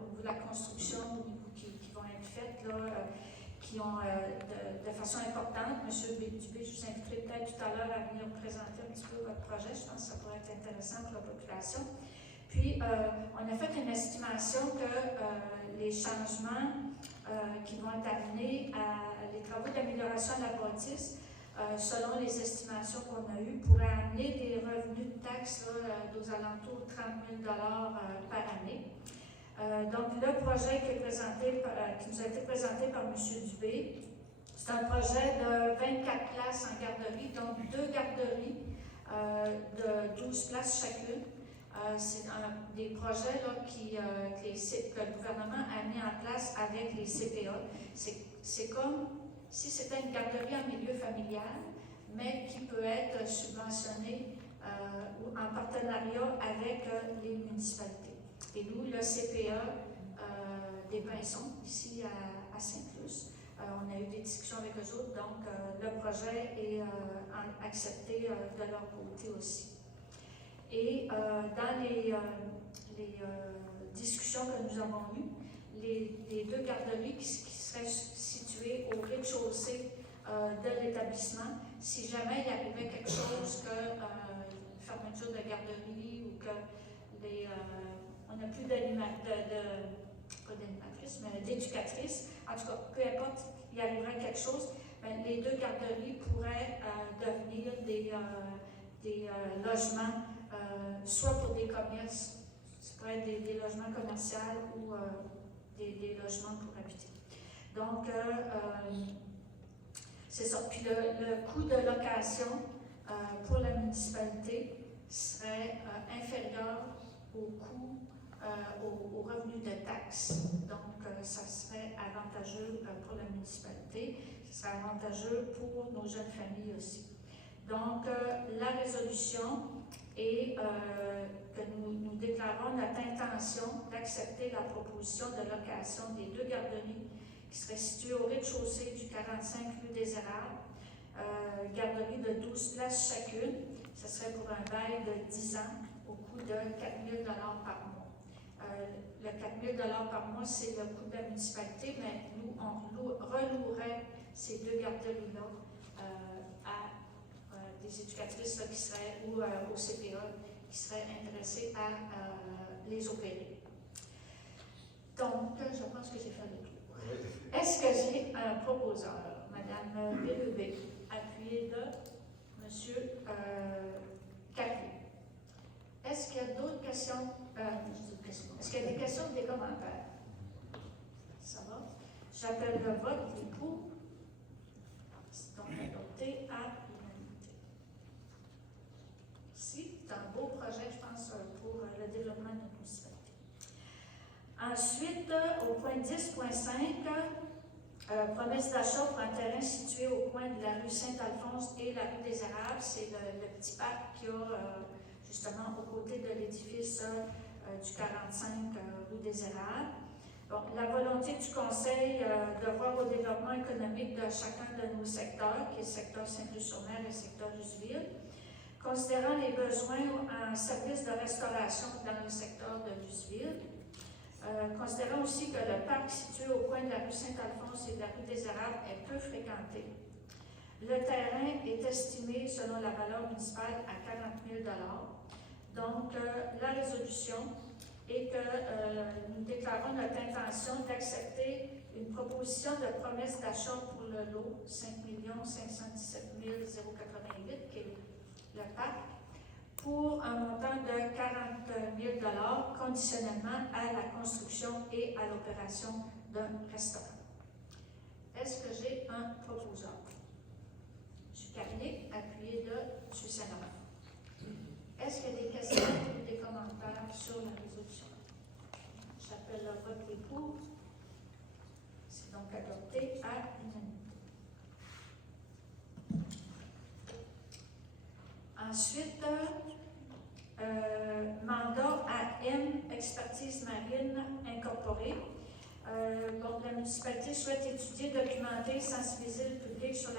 au niveau de la construction qui vont être faites, là, qui ont de façon importante. M. Dubé, je vous inviterai peut-être tout à l'heure à venir présenter un petit peu votre projet. Je pense que ça pourrait être intéressant pour la population. Puis, on a fait une estimation que les changements qui vont être amenés à les travaux d'amélioration de la bâtisse, selon les estimations qu'on a eues, pourraient amener des revenus de taxes aux alentours de 30 000 $ par année. Donc, le projet qui nous a été présenté par M. Dubé, c'est un projet de 24 places en garderie, donc 2 garderies de 12 places chacune. C'est des projets là, que le gouvernement a mis en place avec les CPA. C'est comme si c'était une garderie en milieu familial, mais qui peut être subventionnée ou en partenariat avec les municipalités. Et nous, le CPA des Pinsons, ici à Saint-Luc, on a eu des discussions avec eux autres, donc le projet est accepté de leur côté aussi. Et dans les discussions que nous avons eues, les 2 garderies qui seraient situées au rez-de-chaussée de l'établissement, si jamais il arrivait quelque chose que fermeture de garderie ou que on n'a plus d'éducatrices, en tout cas, peu importe, il arriverait quelque chose, bien, les 2 garderies pourraient devenir des logements, soit pour des commerces, ça pourrait être des logements commerciaux ou des logements pour habiter. Donc, c'est ça. Puis le coût de location pour la municipalité serait inférieur au coût, au revenu de taxes. Donc, ça serait avantageux pour la municipalité, ça serait avantageux pour nos jeunes familles aussi. Donc, la résolution est que nous déclarons notre intention d'accepter la proposition de location des 2 garderies qui seraient situées au rez-de-chaussée du 45 rue des Érables, garderie de 12 places chacune. Ce serait pour un bail de 10 ans au coût de 4 000 $ par mois. Le 4 000 $ par mois, c'est le coût de la municipalité, mais nous, on relouerait ces 2 garderies-là à des éducatrices là, qui seraient, ou au CPA, qui seraient intéressées à les opérer. Donc, je pense que j'ai fait le tour. Est-ce que j'ai un proposeur, Mme Bélubé, appuyée de M. Carrier? Est-ce qu'il y a d'autres questions? Est-ce qu'il y a des questions ou des commentaires? Ça va? J'appelle le vote. Qui est pour? C'est donc adopté à l'unanimité. Merci. C'est un beau projet, je pense, pour le développement de notre municipalité. Ensuite, au point 10.5, Promesse d'achat pour un terrain situé au coin de la rue Saint-Alphonse et la rue des Érables. C'est le petit parc qu'il y a justement aux côtés de l'édifice du 45 rue des Érables. Bon, la volonté du Conseil de voir au développement économique de chacun de nos secteurs, qui est le secteur Saint-Louis-sur-Mer et le secteur Luceville, considérant les besoins en services de restauration dans le secteur de Luceville, considérant aussi que le parc situé au coin de la rue Saint-Alphonse et de la rue des Érables est peu fréquenté. Le terrain est estimé, selon la valeur municipale, à 40 000 $. Donc, la résolution est que nous déclarons notre intention d'accepter une proposition de promesse d'achat pour le lot 5 517 088, qui est le parc, pour un montant de 40 000 $ conditionnellement à la construction et à l'opération d'un restaurant. Est-ce que j'ai un proposeur? M. Carnier, appuyé de M. Saint-Laurent. Est-ce qu'il y a des questions ou des commentaires sur la résolution? J'appelle le vote qui est pour. C'est donc adopté à l'unanimité. Ensuite, mandat à M Expertise Marine Incorporée. Donc, la municipalité souhaite étudier, documenter, sensibiliser le public sur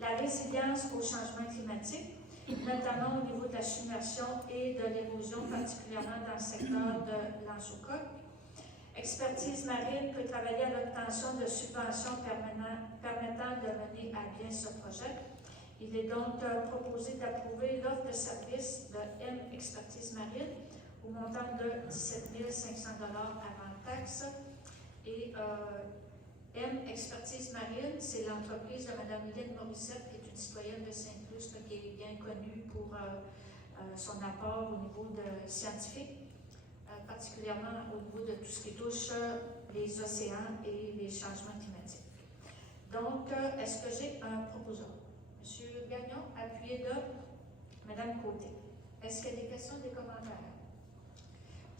la résilience au changement climatique, notamment au niveau de la submersion et de l'érosion, particulièrement dans le secteur de l'Anjoucoque. Expertise Marine peut travailler à l'obtention de subventions permettant de mener à bien ce projet. Il est donc proposé d'approuver l'offre de service de M Expertise Marine au montant de 17 500 $ avant taxe. Et M Expertise Marine, c'est l'entreprise de Mme Lynne Morissette, qui est une citoyenne de Saint-Luce, qui est bien connue pour son apport au niveau scientifique, particulièrement au niveau de tout ce qui touche les océans et les changements climatiques. Donc, est-ce que j'ai un proposeur? M. Gagnon, appuyé de Mme Côté. Est-ce qu'il y a des questions, des commentaires?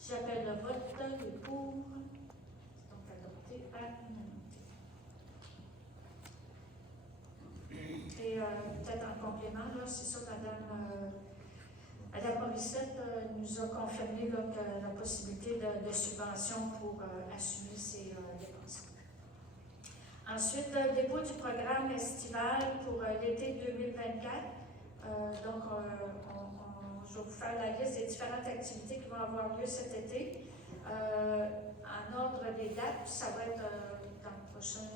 J'appelle le vote qui est pour. C'est donc adopté à l'unanimité. Et peut-être en complément, c'est ça, Mme Morissette nous a confirmé que la possibilité de subvention pour assumer ces dépenses. Ensuite, dépôt du programme estival pour l'été 2024. Donc, je vais vous faire la liste des différentes activités qui vont avoir lieu cet été. En ordre des dates, ça va être dans le prochain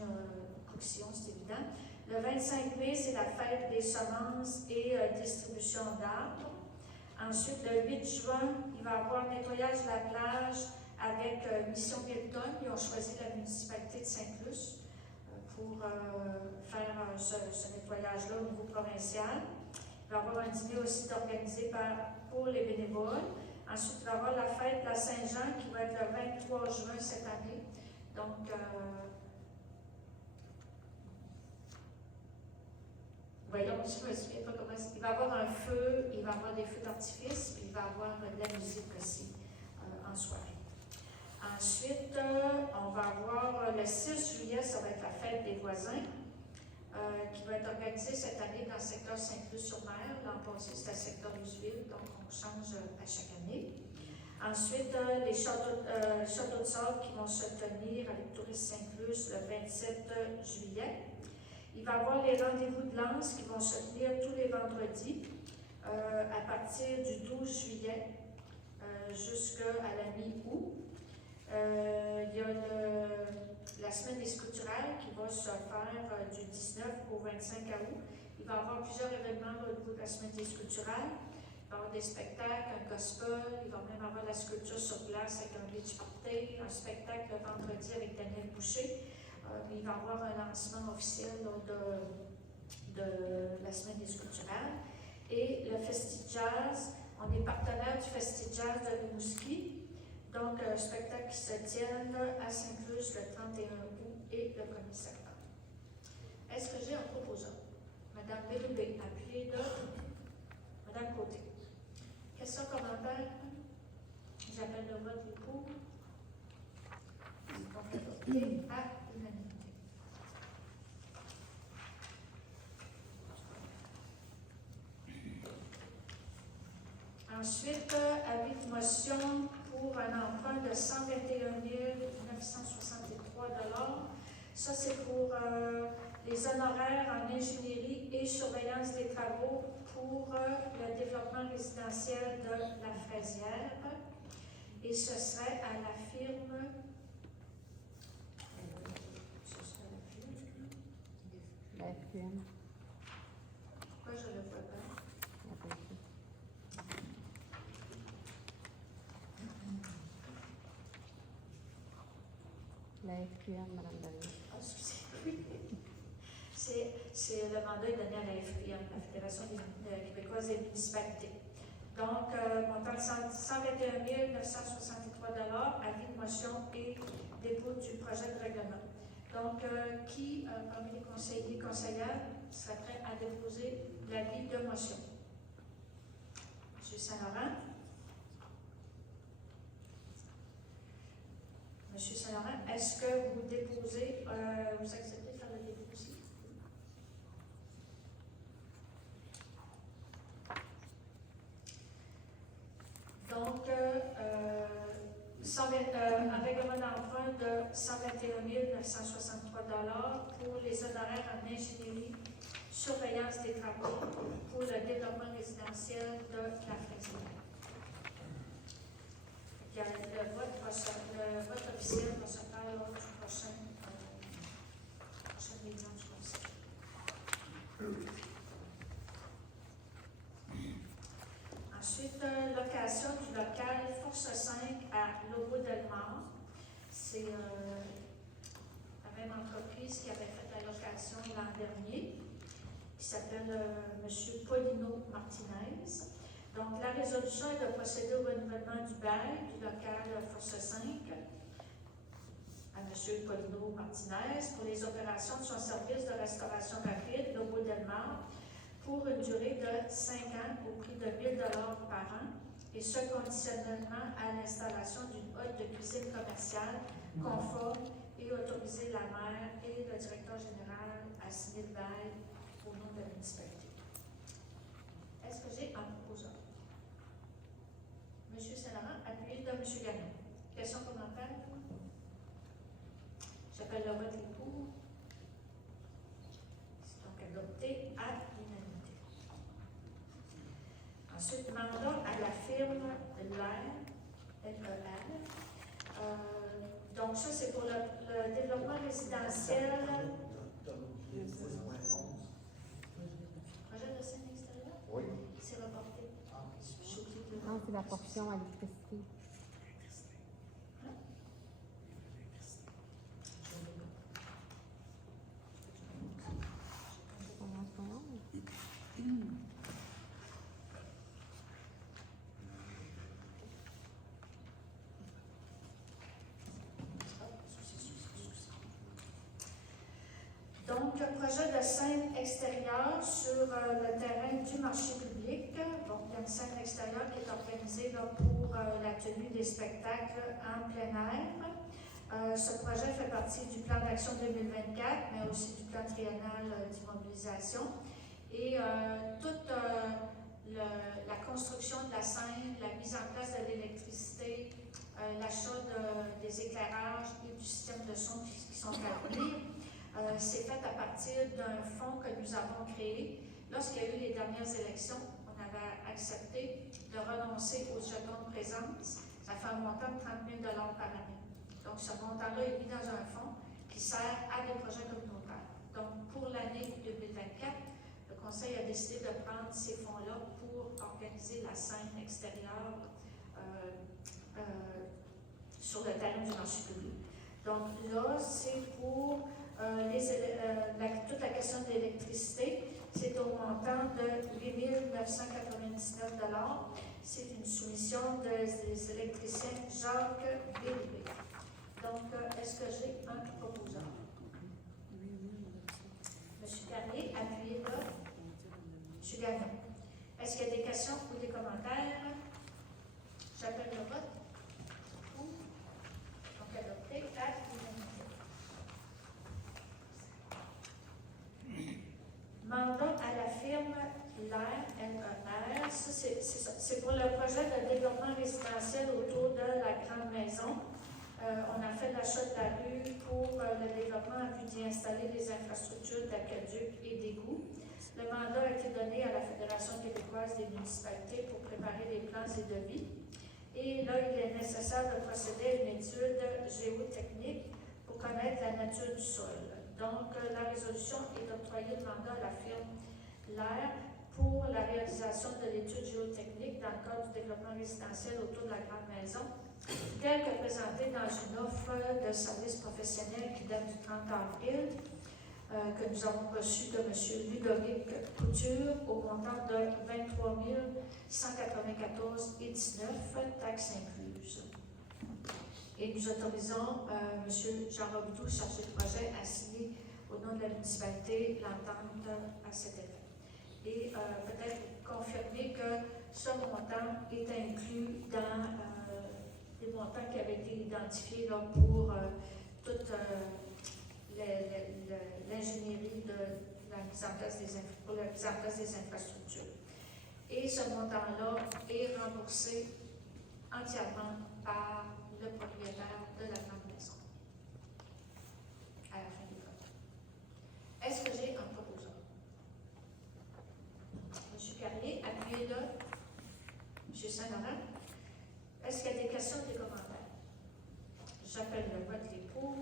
auction, c'est évident. Le 25 mai, c'est la fête des semences et distribution d'arbres. Ensuite, le 8 juin, il va y avoir nettoyage de la plage avec Mission Milton. Ils ont choisi la municipalité de Saint-Luce pour faire ce nettoyage-là au niveau provincial. Il va y avoir un dîner aussi organisé pour les bénévoles. Ensuite, il va y avoir la fête de la Saint-Jean qui va être le 23 juin cette année. Donc, voyons, je ne me souviens pas comment il va y avoir un feu, il va y avoir des feux d'artifice, puis il va y avoir de la musique aussi en soirée. Ensuite, on va avoir le 6 juillet, ça va être la fête des voisins, qui va être organisée cette année dans le secteur Saint-Luc-sur-Mer. L'an passé, c'était le secteur Luceville, donc on change à chaque année. Ensuite, les châteaux de sable qui vont se tenir avec Tourisme Saint-Luc le 27 juillet. Il va y avoir les rendez-vous de lance qui vont se tenir tous les vendredis à partir du 12 juillet jusqu'à la mi-août. Il y a la semaine des sculpturales qui va se faire du 19 au 25 août. Il va y avoir plusieurs événements au niveau de la semaine des sculpturales. Il va y avoir des spectacles, un gospel, il va même avoir la sculpture sur glace avec un beach party, un spectacle le vendredi avec Daniel Boucher. Il va y avoir un lancement officiel de la semaine des sculpturales. Et le Festi Jazz, on est partenaire du Festi Jazz de Rimouski. Donc, un spectacle qui se tient à Saint-Luc le 31 août et le 1er septembre. Est-ce que j'ai un proposeur? Madame Bérubé, appuyée de Madame Côté. Questions, commentaires? J'appelle le vote pour. C'est donc adopté à Ensuite, avis de motion pour un emprunt de 121 963 $. Ça, c'est pour les honoraires en ingénierie et surveillance des travaux pour le développement résidentiel de La Fraisière. Et ce serait à la firme. La FQM. Pourquoi je le vois pas? La FQM, Madame Daniel. Ah, excusez. C'est le mandat est donné à la FPM, la Fédération québécoise des municipalités. Donc, montant de 121 963 $, avis de motion et dépôt du projet de règlement. Donc, qui, parmi les conseillers et conseillères, serait prêt à déposer l'avis de motion? M. Saint-Laurent? M. Saint-Laurent, est-ce que vous déposez, vous acceptez de faire le dépôt aussi? Donc, un règlement d'emprunt de 121 963 $ pour les honoraires en ingénierie, surveillance des travaux pour le développement résidentiel de La Fraisière. Le vote officiel va se faire lors du prochaine réunion du conseil. Ensuite, location du local Force 5 à Lobo-Delmar. C'est la même entreprise qui avait fait la location l'an dernier, qui s'appelle M. Paulino Martinez. Donc, la résolution est de procéder au renouvellement du bail du local Force 5 à M. Paulino Martinez pour les opérations de son service de restauration rapide Lobo-Delmar pour une durée de 5 ans au prix de 1 000 $ par an, et ce conditionnellement à l'installation d'une hotte de cuisine commerciale conforme et autoriser la maire et le directeur général à signer le bail au nom de la municipalité. Est-ce que j'ai un proposeur? M. Saint-Laurent, appuyé de M. Gagnon. Questions, commentaires? J'appelle le vote les pour. C'est donc adopté à l'unanimité. Ensuite, mandat à la firme LEL. Donc, ça, c'est pour le développement résidentiel. Projet de scène extérieure? Oui. C'est reporté. Non, c'est la portion à l'électricité. Donc, projet de scène extérieure sur le terrain du marché public. Donc, il y a une scène extérieure qui est organisée là, pour la tenue des spectacles en plein air. Ce projet fait partie du plan d'action 2024, mais aussi du plan triennal d'immobilisation. Et toute la construction de la scène, la mise en place de l'électricité, l'achat des éclairages et du système de son qui sont à venir, c'est fait à partir d'un fonds que nous avons créé. Lorsqu'il y a eu les dernières élections, on avait accepté de renoncer aux jetons de présence. Ça fait un montant de 30 000 $ par année. Donc, ce montant-là est mis dans un fonds qui sert à des projets communautaires. Donc, pour l'année 2024, le Conseil a décidé de prendre ces fonds-là pour organiser la scène extérieure sur le terrain du marché public. Donc, là, c'est pour toute la question de l'électricité. C'est au montant de 8 999 $. C'est une soumission des électriciens Jacques Bélibé. Donc, est-ce que j'ai un proposant? M. Carrier, appuyez là. M. Gagnon. Est-ce qu'il y a des questions ou des commentaires? J'appelle le vote. Donc, adopté à l'unanimité. Mandat à la firme LER ça, c'est pour le projet de développement résidentiel autour de la grande maison. On a fait l'achat de la rue pour le développement en vue d'y installer des infrastructures d'aqueduc et d'égouts. Le mandat a été donné à la Fédération québécoise des municipalités pour préparer les plans et devis. Et là, il est nécessaire de procéder à une étude géotechnique pour connaître la nature du sol. Donc, la résolution est d'octroyer le mandat à la firme LAIR pour la réalisation de l'étude géotechnique dans le cadre du développement résidentiel autour de la grande maison, telle que présentée dans une offre de service professionnel qui date du 30 avril, que nous avons reçue de M. Ludovic Couture au montant de 23 194,19 taxes incluses. Et nous autorisons M. Jean Robidoux, chargé de projet, à signer au nom de la municipalité l'entente à cet effet. Et peut-être confirmer que ce montant est inclus dans les montants qui avaient été identifiés là, pour toute l'ingénierie de la mise en place pour la mise en place des infrastructures. Et ce montant-là est remboursé entièrement par le propriétaire de la grande maison à la fin du compte. Est-ce que j'ai un proposant? M. Carrier, appuyez-le. M. Saint-Laurent, est-ce qu'il y a des questions ou des commentaires? J'appelle le vote qui est pour.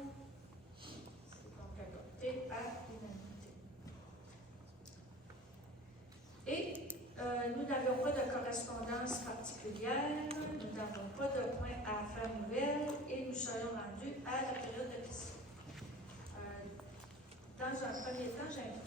C'est donc adopté à l'unanimité. Et nous n'avons pas de correspondance particulière, nous n'avons pas de point à faire nouvelle et nous serons rendus à la période de questions. Dans un premier temps, j'invite